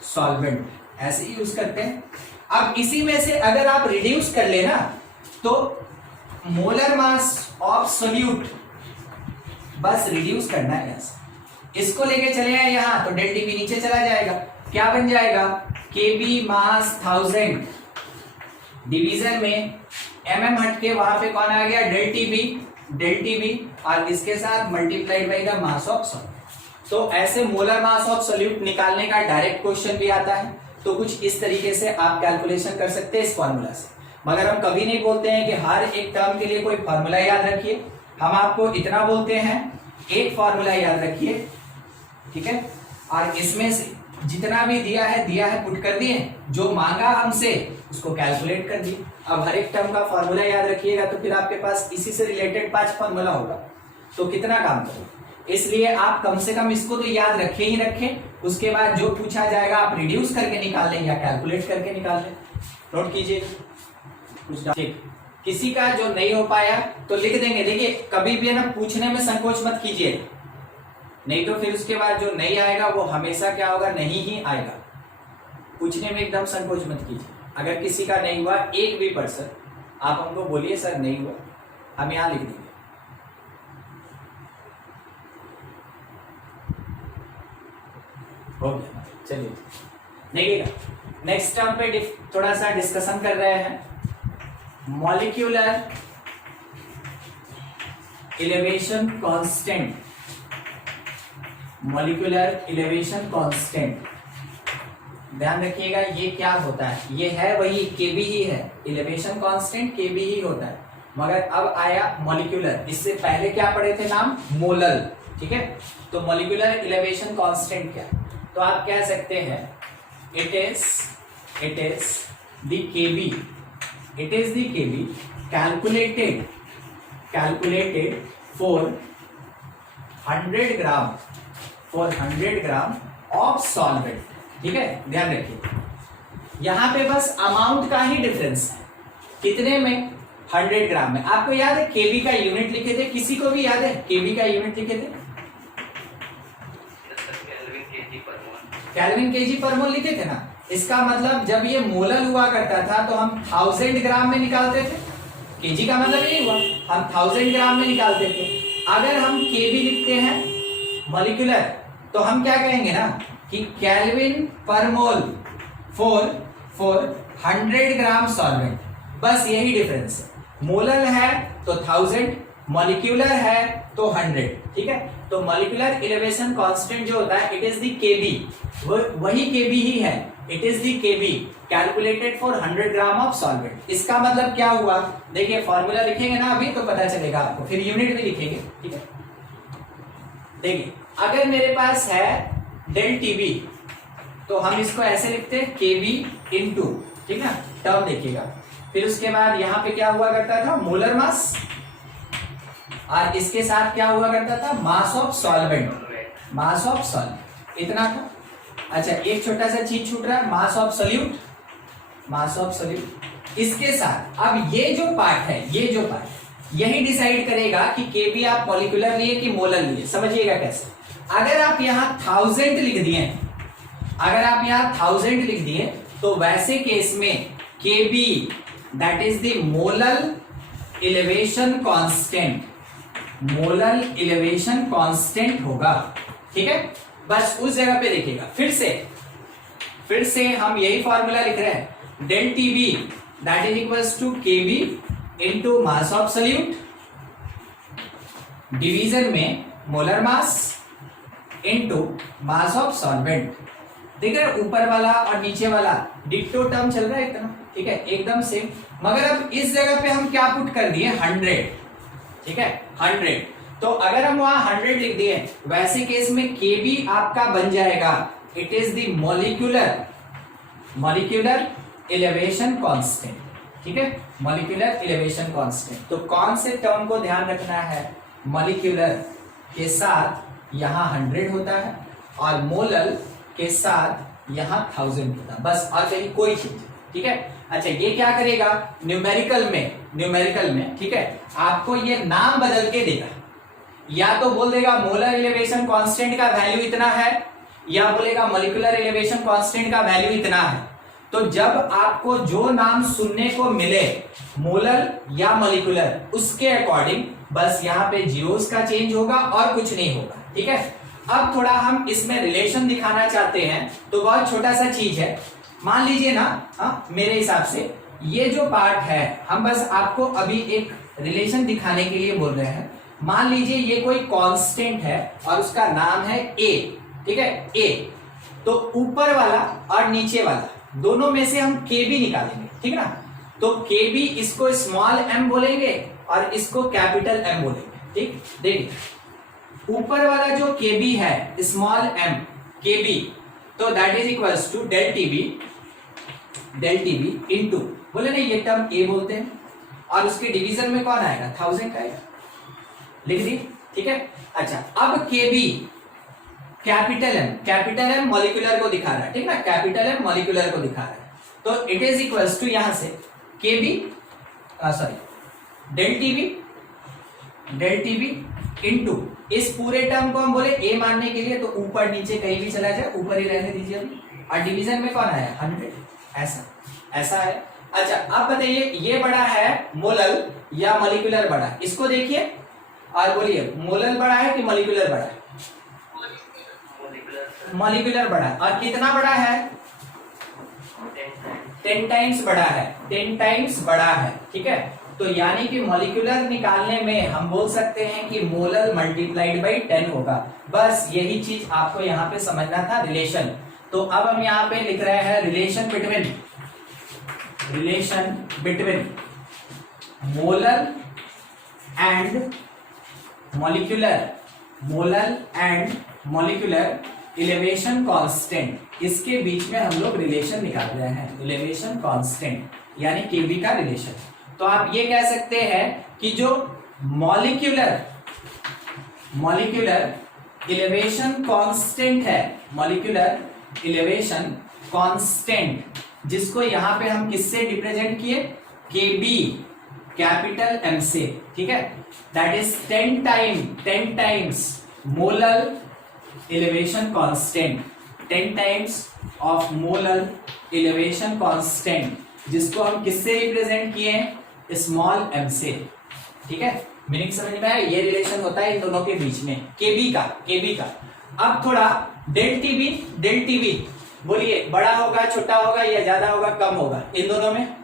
solvent, ऐसे यूज करते हैं। अब इसी में से अगर आप रिड्यूस कर लेना तो मोलर मास ऑफ सोल्यूट बस रिड्यूस करना है ऐसे। इसको लेके चले आए यहां तो डेल टीबी नीचे चला जाएगा, क्या बन जाएगा, केबी मास 1000 डिवीजन में mm हट के वहां पे कौन आ गया, डेल टीबी और इसके साथ multiplied by the mass of solute. तो ऐसे मोलर मास ऑफ सोल्यूट निकालने का डायरेक्ट क्वेश्चन भी आता है, तो कुछ इस तरीके से आप कैलकुलेशन कर सकते हैं इस फॉर्मूला से। मगर हम कभी नहीं बोलते हैं कि हर एक टर्म के लिए कोई फॉर्मूला याद रखिए, हम आपको इतना बोलते हैं एक फॉर्मूला याद रखिए। ठीक है, और इसमें से जितना भी दिया है पुट कर दिए, जो मांगा हमसे उसको कैलकुलेट कर दिए। अब हर एक टर्म का फॉर्मूला याद रखिएगा तो फिर आपके पास इसी से रिलेटेड 5 फॉर्मूला होगा, तो कितना काम करो, इसलिए आप कम से कम इसको तो याद रखें ही रखें, उसके बाद जो पूछा जाएगा आप रिड्यूस करके निकाल लें या कैलकुलेट करके निकाल लें। नोट कीजिए कुछ। ठीक, किसी का जो नहीं हो पाया तो लिख देंगे। देखिए कभी भी है ना पूछने में संकोच मत कीजिए, नहीं तो फिर उसके बाद जो नहीं आएगा वो हमेशा क्या होगा, नहीं ही आएगा। पूछने में एकदम संकोच मत कीजिए। अगर किसी का नहीं हुआ एक भी पर्सन, आप हमको बोलिए सर नहीं हुआ, हम यहां लिख देंगे। हो गया, चलिए देखिएगा नेक्स्ट टर्म पे थोड़ा सा डिस्कशन कर रहे हैं। Molecular elevation constant, molecular elevation constant, ध्यान रखिएगा ये क्या होता है। ये है वही केबी ही है, इलेवेशन कांस्टेंट केबी ही होता है, मगर अब आया मॉलिक्यूलर। इससे पहले क्या पढ़े थे नाम, मोलल। ठीक है, तो मॉलिक्यूलर इलेवेशन कांस्टेंट क्या, तो आप कह सकते हैं it is the KB, it is the KB calculated for 100 gram of solvent. ठीक है, ध्यान रखिए यहां पे बस अमाउंट का ही डिफरेंस है, कितने में, 100 ग्राम में। आपको याद है केबी का यूनिट लिखे थे, किसी को भी याद है केबी का यूनिट लिखे थे, केल्विन केजी पर मोल लिखे थे ना। इसका मतलब जब ये मोलल हुआ करता था तो हम 1000 ग्राम में निकालते थे, केजी का मतलब यही हुआ, हम 1000 ग्राम में निकालते थे। अगर हम केबी लिखते हैं मॉलिक्यूलर तो हम क्या कहेंगे ना कि केल्विन पर मोल फॉर 100 ग्राम सॉल्वेंट, बस यही डिफरेंस है। मोलल है तो 1000, मॉलिक्यूलर है तो 100। ठीक है, तो मॉलिक्यूलर इलेवेशन कांस्टेंट जो होता है इट इज द केबी, वही केबी ही है, it is the KB calculated for 100 gram of solvent. इसका मतलब क्या हुआ, देखिए फॉर्मूला लिखेंगे ना अभी तो पता चलेगा आपको, फिर यूनिट भी लिखेंगे। ठीक है, देखिए अगर मेरे पास है डेल टीबी तो हम इसको ऐसे लिखते हैं केबी इनटू, ठीक है, टर्म देखिएगा। फिर उसके बाद यहां पे क्या हुआ करता था, मोलर मास, और इसके साथ क्या हुआ करता था, मास of solvent, mass of solvent, इतना था। अच्छा एक छोटा सा चीज छूट रहा है, मास of solute, mass of solute. इसके साथ अब ये जो पार्ट है, ये जो पार्ट यही डिसाइड करेगा कि केबी आप मॉलिक्यूलर लिए कि मोलर लिए। समझिएगा कैसे, अगर आप यहां 1000 लिख दिए, अगर आप यहां 1000 लिख दिए तो वैसे केस में KB that is the molal elevation constant, molal elevation constant होगा। ठीक है, बस उस जगह पे देखिएगा। फिर से हम यही फॉर्मूला लिख रहे हैं, del TB that is equals to KB into mass of solute, division में molar mass into mass of solvent. देख रहे ऊपर वाला और नीचे वाला डिक्टो टर्म चल रहा है इतना, ठीक है, एकदम सेम। मगर अब इस जगह पे हम क्या पुट कर दिए, 100। ठीक है, 100। तो अगर हम वहां 100 लिख दिए, वैसे केस में केबी आपका बन जाएगा it is the molecular elevation constant. ठीक है, मॉलिक्यूलर इलेवेशन कांस्टेंट। तो कौन से टर्म को ध्यान रखना है, मॉलिक्यूलर के साथ यहां 100 होता है और मोलल के साथ यहां 1000 होता है, बस, और कहीं कोई चीज। ठीक है, अच्छा ये क्या करेगा, न्यूमेरिकल में ठीक है, आपको ये नाम बदल के देगा, या तो बोल देगा मोलर इलेवेशन कांस्टेंट का वैल्यू इतना है, या बोलेगा मॉलिक्यूलर इलेवेशन कांस्टेंट का वैल्यू इतना है। तो जब आपको जो नाम सुनने को मिले, मोलर या मॉलिक्यूलर, उसके अकॉर्डिंग बस यहाँ पे जीरोस का चेंज होगा और कुछ नहीं होगा। ठीक है, अब थोड़ा हम इसमें रिलेशन दिखाना चाहते हैं, तो बहुत छोटा सा चीज है। मान लीजिए ना, मेरे हिसाब से ये जो पार्ट है, हम बस आपको अभी एक रिलेशन दिखाने के लिए बोल रहे हैं। मान लीजिए ये कोई कांस्टेंट है और उसका नाम है ए। ठीक है, ए, तो ऊपर वाला और नीचे वाला दोनों में से हम केबी निकालेंगे। ठीक है ना, तो केबी इसको स्मॉल एम बोलेंगे और इसको कैपिटल एम बोलेंगे। ठीक, देखिए ऊपर वाला जो केबी है, स्मॉल एम केबी, तो that is equals to del TB into, बोले नहीं ये टर्म ए बोलते हैं, और उसके डिवीजन में कौन आएगा, 1000 आएगा, लिख दी। ठीक है। अच्छा, अब Kb कैपिटल एम मॉलिक्यूलर को दिखा रहा है, ठीक ना, कैपिटल एम मॉलिक्यूलर को दिखा रहा है, तो इट इज इक्वल्स टू यहां से Kb डेल टीबी इनटू इस पूरे टर्म को हम बोले ए मानने के लिए, तो ऊपर नीचे कहीं भी चला जाए, ऊपर ही रहने दीजिए अभी, और डिवीजन में कौन आया 100, ऐसा है। अच्छा, अब बताइए ये बड़ा है मोलल या मॉलिक्यूलर बड़ा, इसको देखिए और बोलिए मोलल बड़ा है कि मॉलिक्यूलर बड़ा है? मॉलिक्यूलर बड़ा है। और कितना बड़ा है? 10 टाइम्स बड़ा है, 10 टाइम्स बड़ा है, ठीक है। तो यानी कि मॉलिक्यूलर निकालने में हम बोल सकते हैं कि मोलर मल्टीप्लाइड बाई 10 होगा। बस यही चीज आपको यहाँ पे समझना था, रिलेशन। तो अब हम यहाँ पे लिख रहे हैं relation between molar and molecular elevation constant, इसके बीच में हम लोग रिलेशन निकाल रहे हैं, इलेवेशन कांस्टेंट यानी केबी का रिलेशन। तो आप ये कह सकते हैं कि जो मॉलिक्यूलर इलेवेशन कांस्टेंट है, मॉलिक्यूलर इलेवेशन कांस्टेंट, जिसको यहां पे हम किससे रिप्रेजेंट किए? केबी कैपिटल एम से, ठीक है, that is 10 times molar elevation constant, 10 times of molar elevation constant, जिसको हम किससे रिप्रेजेंट किए हैं? स्मॉल m से, ठीक है। मीनिंग समझ में आया? ये रिलेशन होता है इन दोनों के बीच में, केबी का। अब थोड़ा डेल टीबी बोलिए, बड़ा होगा, छोटा होगा, या ज्यादा होगा, कम होगा इन दोनों में?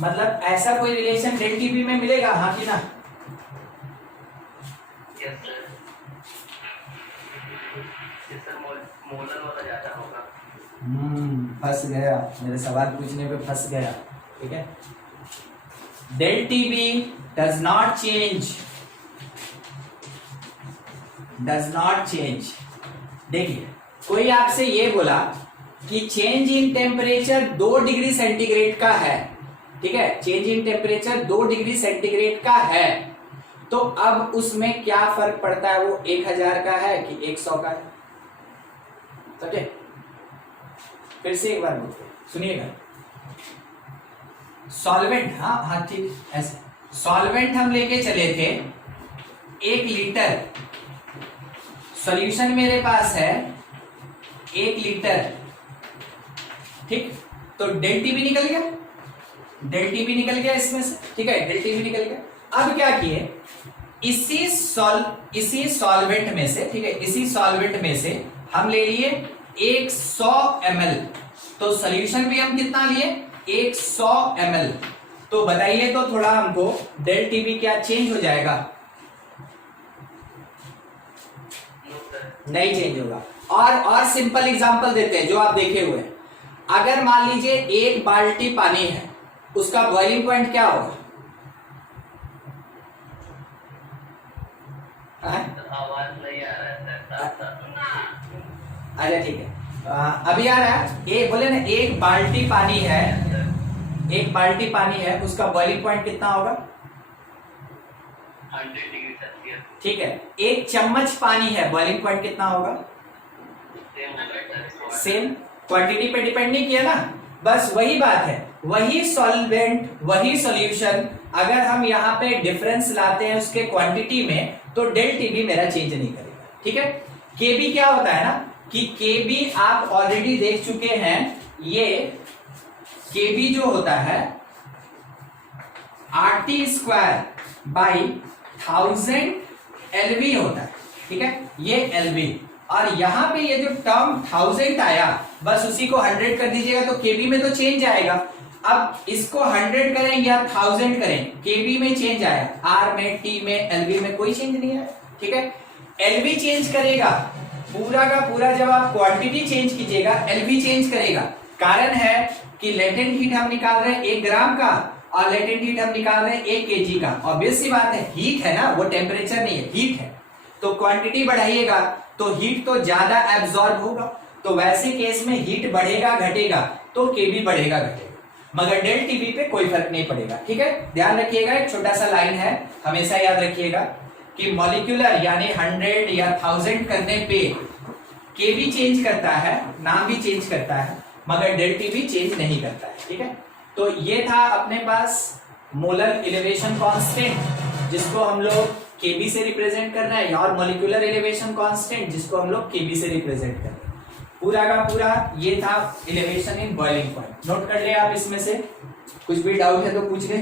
मतलब ऐसा कोई रिलेशन डेल टीबी में मिलेगा, हाँ कि ना? फंस गया, मेरे सवाल पूछने पे फंस गया, ठीक है। Del TB does not change. देखिए, कोई आपसे ये बोला कि change in temperature 2 degree centigrade का है, ठीक है, change in temperature 2 degree centigrade का है, तो अब उसमें क्या फर्क पड़ता है? वो 1000 का है कि 100 का है? समझे? फिर से एक बार बोलते सुनिएगा। सॉल्वेंट, हाँ ठीक, ऐसे सॉल्वेंट हम लेके चले थे 1 लीटर, सॉल्यूशन मेरे पास है 1 लीटर, ठीक, तो डेल टीबी निकल गया इसमें से, ठीक है, डेल टीबी निकल गया। अब क्या किए, इसी सॉल्वेंट में से, ठीक है, इसी सॉल्वेंट में से हम ले लिए 100 ml, तो सॉल्यूशन भी हम कितना लिए? 100 ml। तो बताइए तो थोड़ा हमको, डेल टीबी क्या चेंज हो जाएगा? नहीं चेंज होगा। और सिंपल एग्जांपल देते हैं जो आप देखे हुए। अगर मान लीजिए 1 बाल्टी पानी है, उसका बॉइलिंग पॉइंट क्या होगा? आवाज नहीं आ रहा है। अच्छा ठीक है, अभी आ रहा है? एक बोले ना, 1 बाल्टी पानी है, 1 बाल्टी पानी है, उसका बॉइलिंग पॉइंट कितना होगा? 100 डिग्री सेल्सियस। ठीक है, 1 चम्मच पानी है, बॉइलिंग पॉइंट कितना होगा? सेम, क्वांटिटी पे डिपेंड नहीं किया ना, बस वही बात है, वही सॉल्वेंट, वही सॉल्यूशन, अगर हम यहाँ पे डिफरेंस लाते हैं उसके क्वांटिटी में, तो डेल टीबी मेरा चेंज नहीं करेगा, ठीक है। केबी क्या होता है ना, कि केबी आप ऑलरेडी देख चुके हैं, ये केबी जो होता है RT² बाई 1000 LV होता है, ठीक है, ये LV। और यहां पे ये जो टर्म 1000 आया, बस उसी को 100 कर दीजिएगा, तो केबी में तो चेंज आएगा। अब इसको 100 करें या 1000 करें, केबी में चेंज आया, आर में, टी में, एलवी में कोई चेंज नहीं आया, ठीक है। एलवी चेंज करेगा, पूरा का पूरा जब आप क्वांटिटी चेंज कीजिएगा, एलवी चेंज करेगा। कारण है कि लेटेंट हीट हम निकाल रहे हैं 1 ग्राम का, और लेटेंट हीट हम निकाल रहे हैं 1 केजी का। ऑब्वियस सी बात है, हीट है ना, वो टेम्परेचर नहीं है, हीट है, तो क्वांटिटी बढ़ाइएगा तो हीट तो ज्यादा एब्जॉर्ब होगा, तो वैसे केस में हीट बढ़ेगा घटेगा तो केबी बढ़ेगा घटेगा। मगर डेल टीबी पे कोई फर्क नहीं पड़ेगा। ठीक है, ध्यान रखिएगा, एक छोटा सा लाइन है, हमेशा याद रखिएगा कि मॉलिक्यूलर यानी 100 या 1000 करने पे के भी चेंज करता है, नाम भी चेंज करता है, मगर डेल टीबी चेंज नहीं करता है। ठीक है, तो ये था अपने पास मोलर एलिवेशन कांस्टेंट जिसको हम लोग केबी से रिप्रेजेंट कर रहे हैं, और मॉलिक्यूलर एलिवेशन कांस्टेंट जिसको हम लोग केबी से रिप्रेजेंट कर रहे हैं। पूरा का पूरा ये था elevation in boiling point. Note कर ले आप, इसमें से कुछ भी डाउट है तो पूछ ले।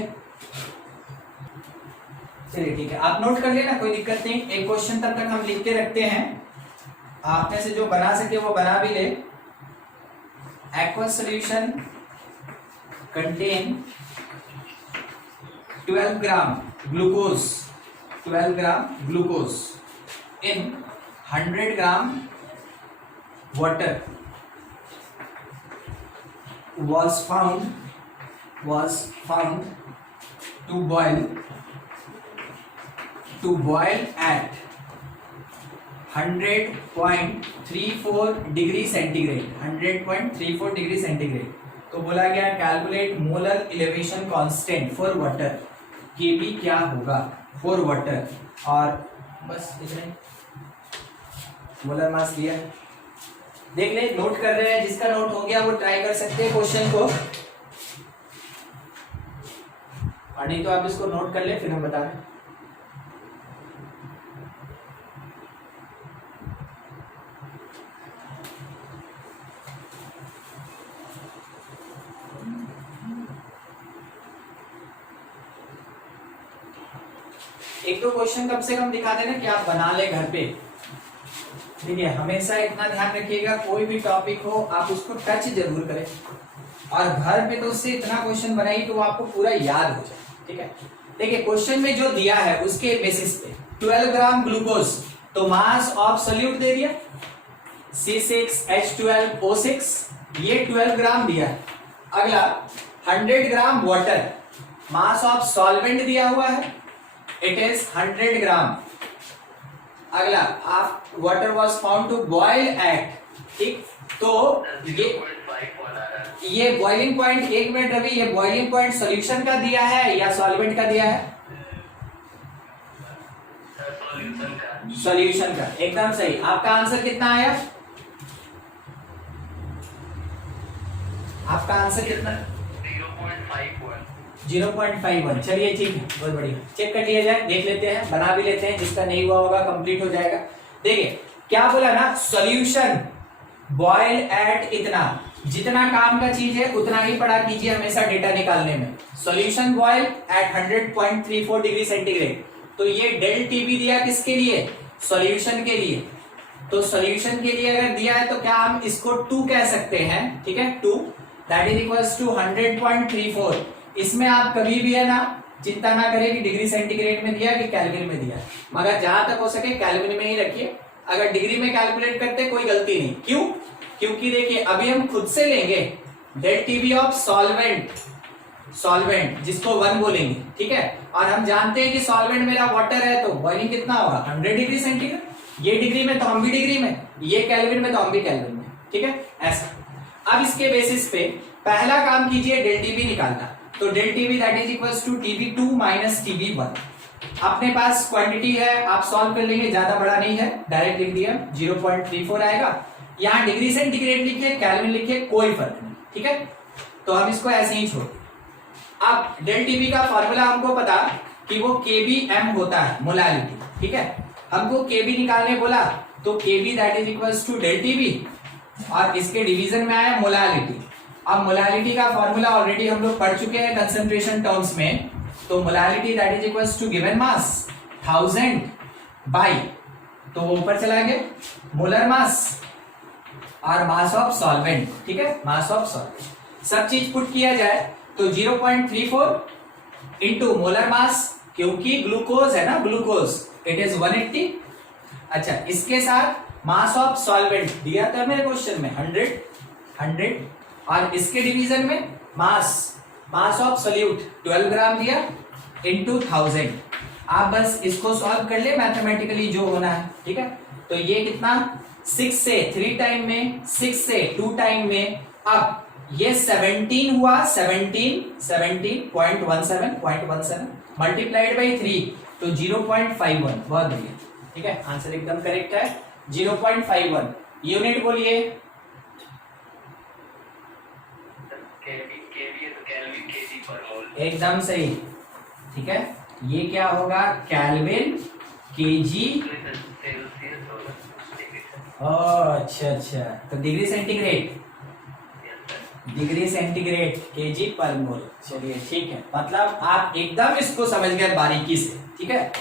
चलिए ठीक है, आप नोट कर लेना, कोई दिक्कत नहीं। एक क्वेश्चन तब तक हम लिख के रखते हैं, आप में से जो बना सके वो बना भी ले। aqueous solution contain 12 gram glucose, 12 gram glucose in 100 gram water was found to boil at 100.34 degree centigrade, 100.34 degree centigrade. तो बोला गया calculate molar elevation constant for water, KB क्या होगा फॉर वाटर, और बस इतने मोलर मास दिया है। देख ले, नोट कर रहे हैं, जिसका नोट हो गया वो ट्राई कर सकते हैं क्वेश्चन को, और नहीं तो आप इसको नोट कर ले, फिर हम बता रहे हैं। एक तो क्वेश्चन कम से कम दिखा देना कि आप बना ले घर पे। देखिए, हमेशा इतना ध्यान रखिएगा, कोई भी टॉपिक हो आप उसको टच जरूर करें, और घर पे तो उससे इतना क्वेश्चन बनाइए कि वो आपको पूरा याद हो जाए। ठीक है, देखिए क्वेश्चन में जो दिया है उसके बेसिस पे 12 ग्राम ग्लूकोज, तो मास ऑफ सोल्यूट दे दिया C6H12O6, ये 12 ग्राम दिया है। अगला 100 gram water, mass of solvent दिया हुआ है, इट इज 100 ग्राम। अगला आप water was found to boil at, ठीक, तो ये बॉइलिंग पॉइंट, एक मिनट रवि, ये बॉइलिंग पॉइंट सॉल्यूशन का दिया है या सॉल्वेंट का दिया है? सॉल्यूशन का, एकदम सही। आपका आंसर कितना आया? आपका आंसर कितना? 0.51। चलिए ठीक है, बहुत बढ़िया, चेक कर लिया जाए, देख लेते हैं, बना भी लेते हैं, जिसका नहीं हुआ होगा कंप्लीट हो जाएगा। देखिए क्या बोला ना, सॉल्यूशन बॉयल एट इतना, जितना काम का चीज है उतना ही पढ़ा कीजिए हमेशा डेटा निकालने में। Solution boil at 100.34 degree centigrade, तो ये डेल टीबी दिया किसके लिए? सॉल्यूशन के लिए। तो सॉल्यूशन के लिए अगर दिया है तो क्या हम इसको 2 कह सकते हैं? ठीक है, 2 दैट इज इक्वल्स टू 100.34। इसमें आप कभी भी है ना चिंता ना करें कि डिग्री सेंटीग्रेड में दिया कि केल्विन में दिया, मगर जहां तक हो सके केल्विन में ही रखिए। अगर डिग्री में कैलकुलेट करते कोई गलती नहीं। क्यों? क्योंकि देखिए अभी हम खुद से लेंगे del TB of solvent, solvent जिसको 1 बोलेंगे, ठीक है, और हम जानते हैं कि सॉल्वेंट मेरा वाटर है, तो बॉइलिंग कितना होगा? 100 डिग्री सेंटीग्रेड। ये डिग्री में तो हम भी डिग्री में, ये केल्विन में तो हम भी केल्विन में, ठीक है, ऐसा। अब इसके बेसिस पे पहला काम कीजिए डेल टीबी निकालना, तो del TB that is equals to TB2 minus TB1। अपने पास क्वांटिटी है, आप सॉल्व कर लेंगे, ज्यादा बड़ा नहीं है, डायरेक्ट लिख दिया 0.34 आएगा। यहाँ डिग्री सेंटीग्रेड लिखिए, केल्विन लिखिए, कोई फर्क नहीं, ठीक है, तो हम इसको ऐसे ही छोड़। अब डेल टीबी का फॉर्मूला हमको पता कि वो kbm होता है, मोलालिटी, ठीक है, हमको kb निकालने बोला, तो kb that is equals to del TB, और इसके डिवीजन में आया मोलालिटी। अब मोलालिटी का फॉर्मूला ऑलरेडी हम लोग पढ़ चुके हैं कंसंट्रेशन टर्म्स में, तो molality that is equals to given mass 1000 by, तो वो ऊपर चला गया मोलर मास और मास ऑफ सॉल्वेंट, ठीक है, मास ऑफ सॉल्वेंट, सब चीज पुट किया जाए तो 0.34 इंटू मोलर मास, क्योंकि ग्लूकोज है ना, ग्लूकोज इट इज 180। अच्छा, इसके साथ मास ऑफ सॉल्वेंट दिया था मेरे क्वेश्चन में 100, और इसके डिवीजन में मास ऑफ सोल्यूट 12 ग्राम दिया इंटू 1000। आप बस इसको सॉल्व कर ले मैथमेटिकली जो होना है, ठीक है, तो ये कितना 6 से 3 टाइम में, 6 से 2 टाइम में, अब ये 17 हुआ, 17.17 मल्टीप्लाइड बाई 3 तो 0.51, बहुत बढ़िया। ठीक है, आंसर एकदम करेक्ट है 0.51। यूनिट बोलिए। केवी तो केल्विन केजी पर मोल। एकदम सही। ठीक है, ये क्या होगा, केल्विन केजी। सेल्सियस होगा डिग्री से। अच्छा अच्छा, तो degree centigrade, degree centigrade KG पर मोल। चलिए ठीक है, मतलब आप एकदम इसको समझ गए बारीकी से। ठीक है,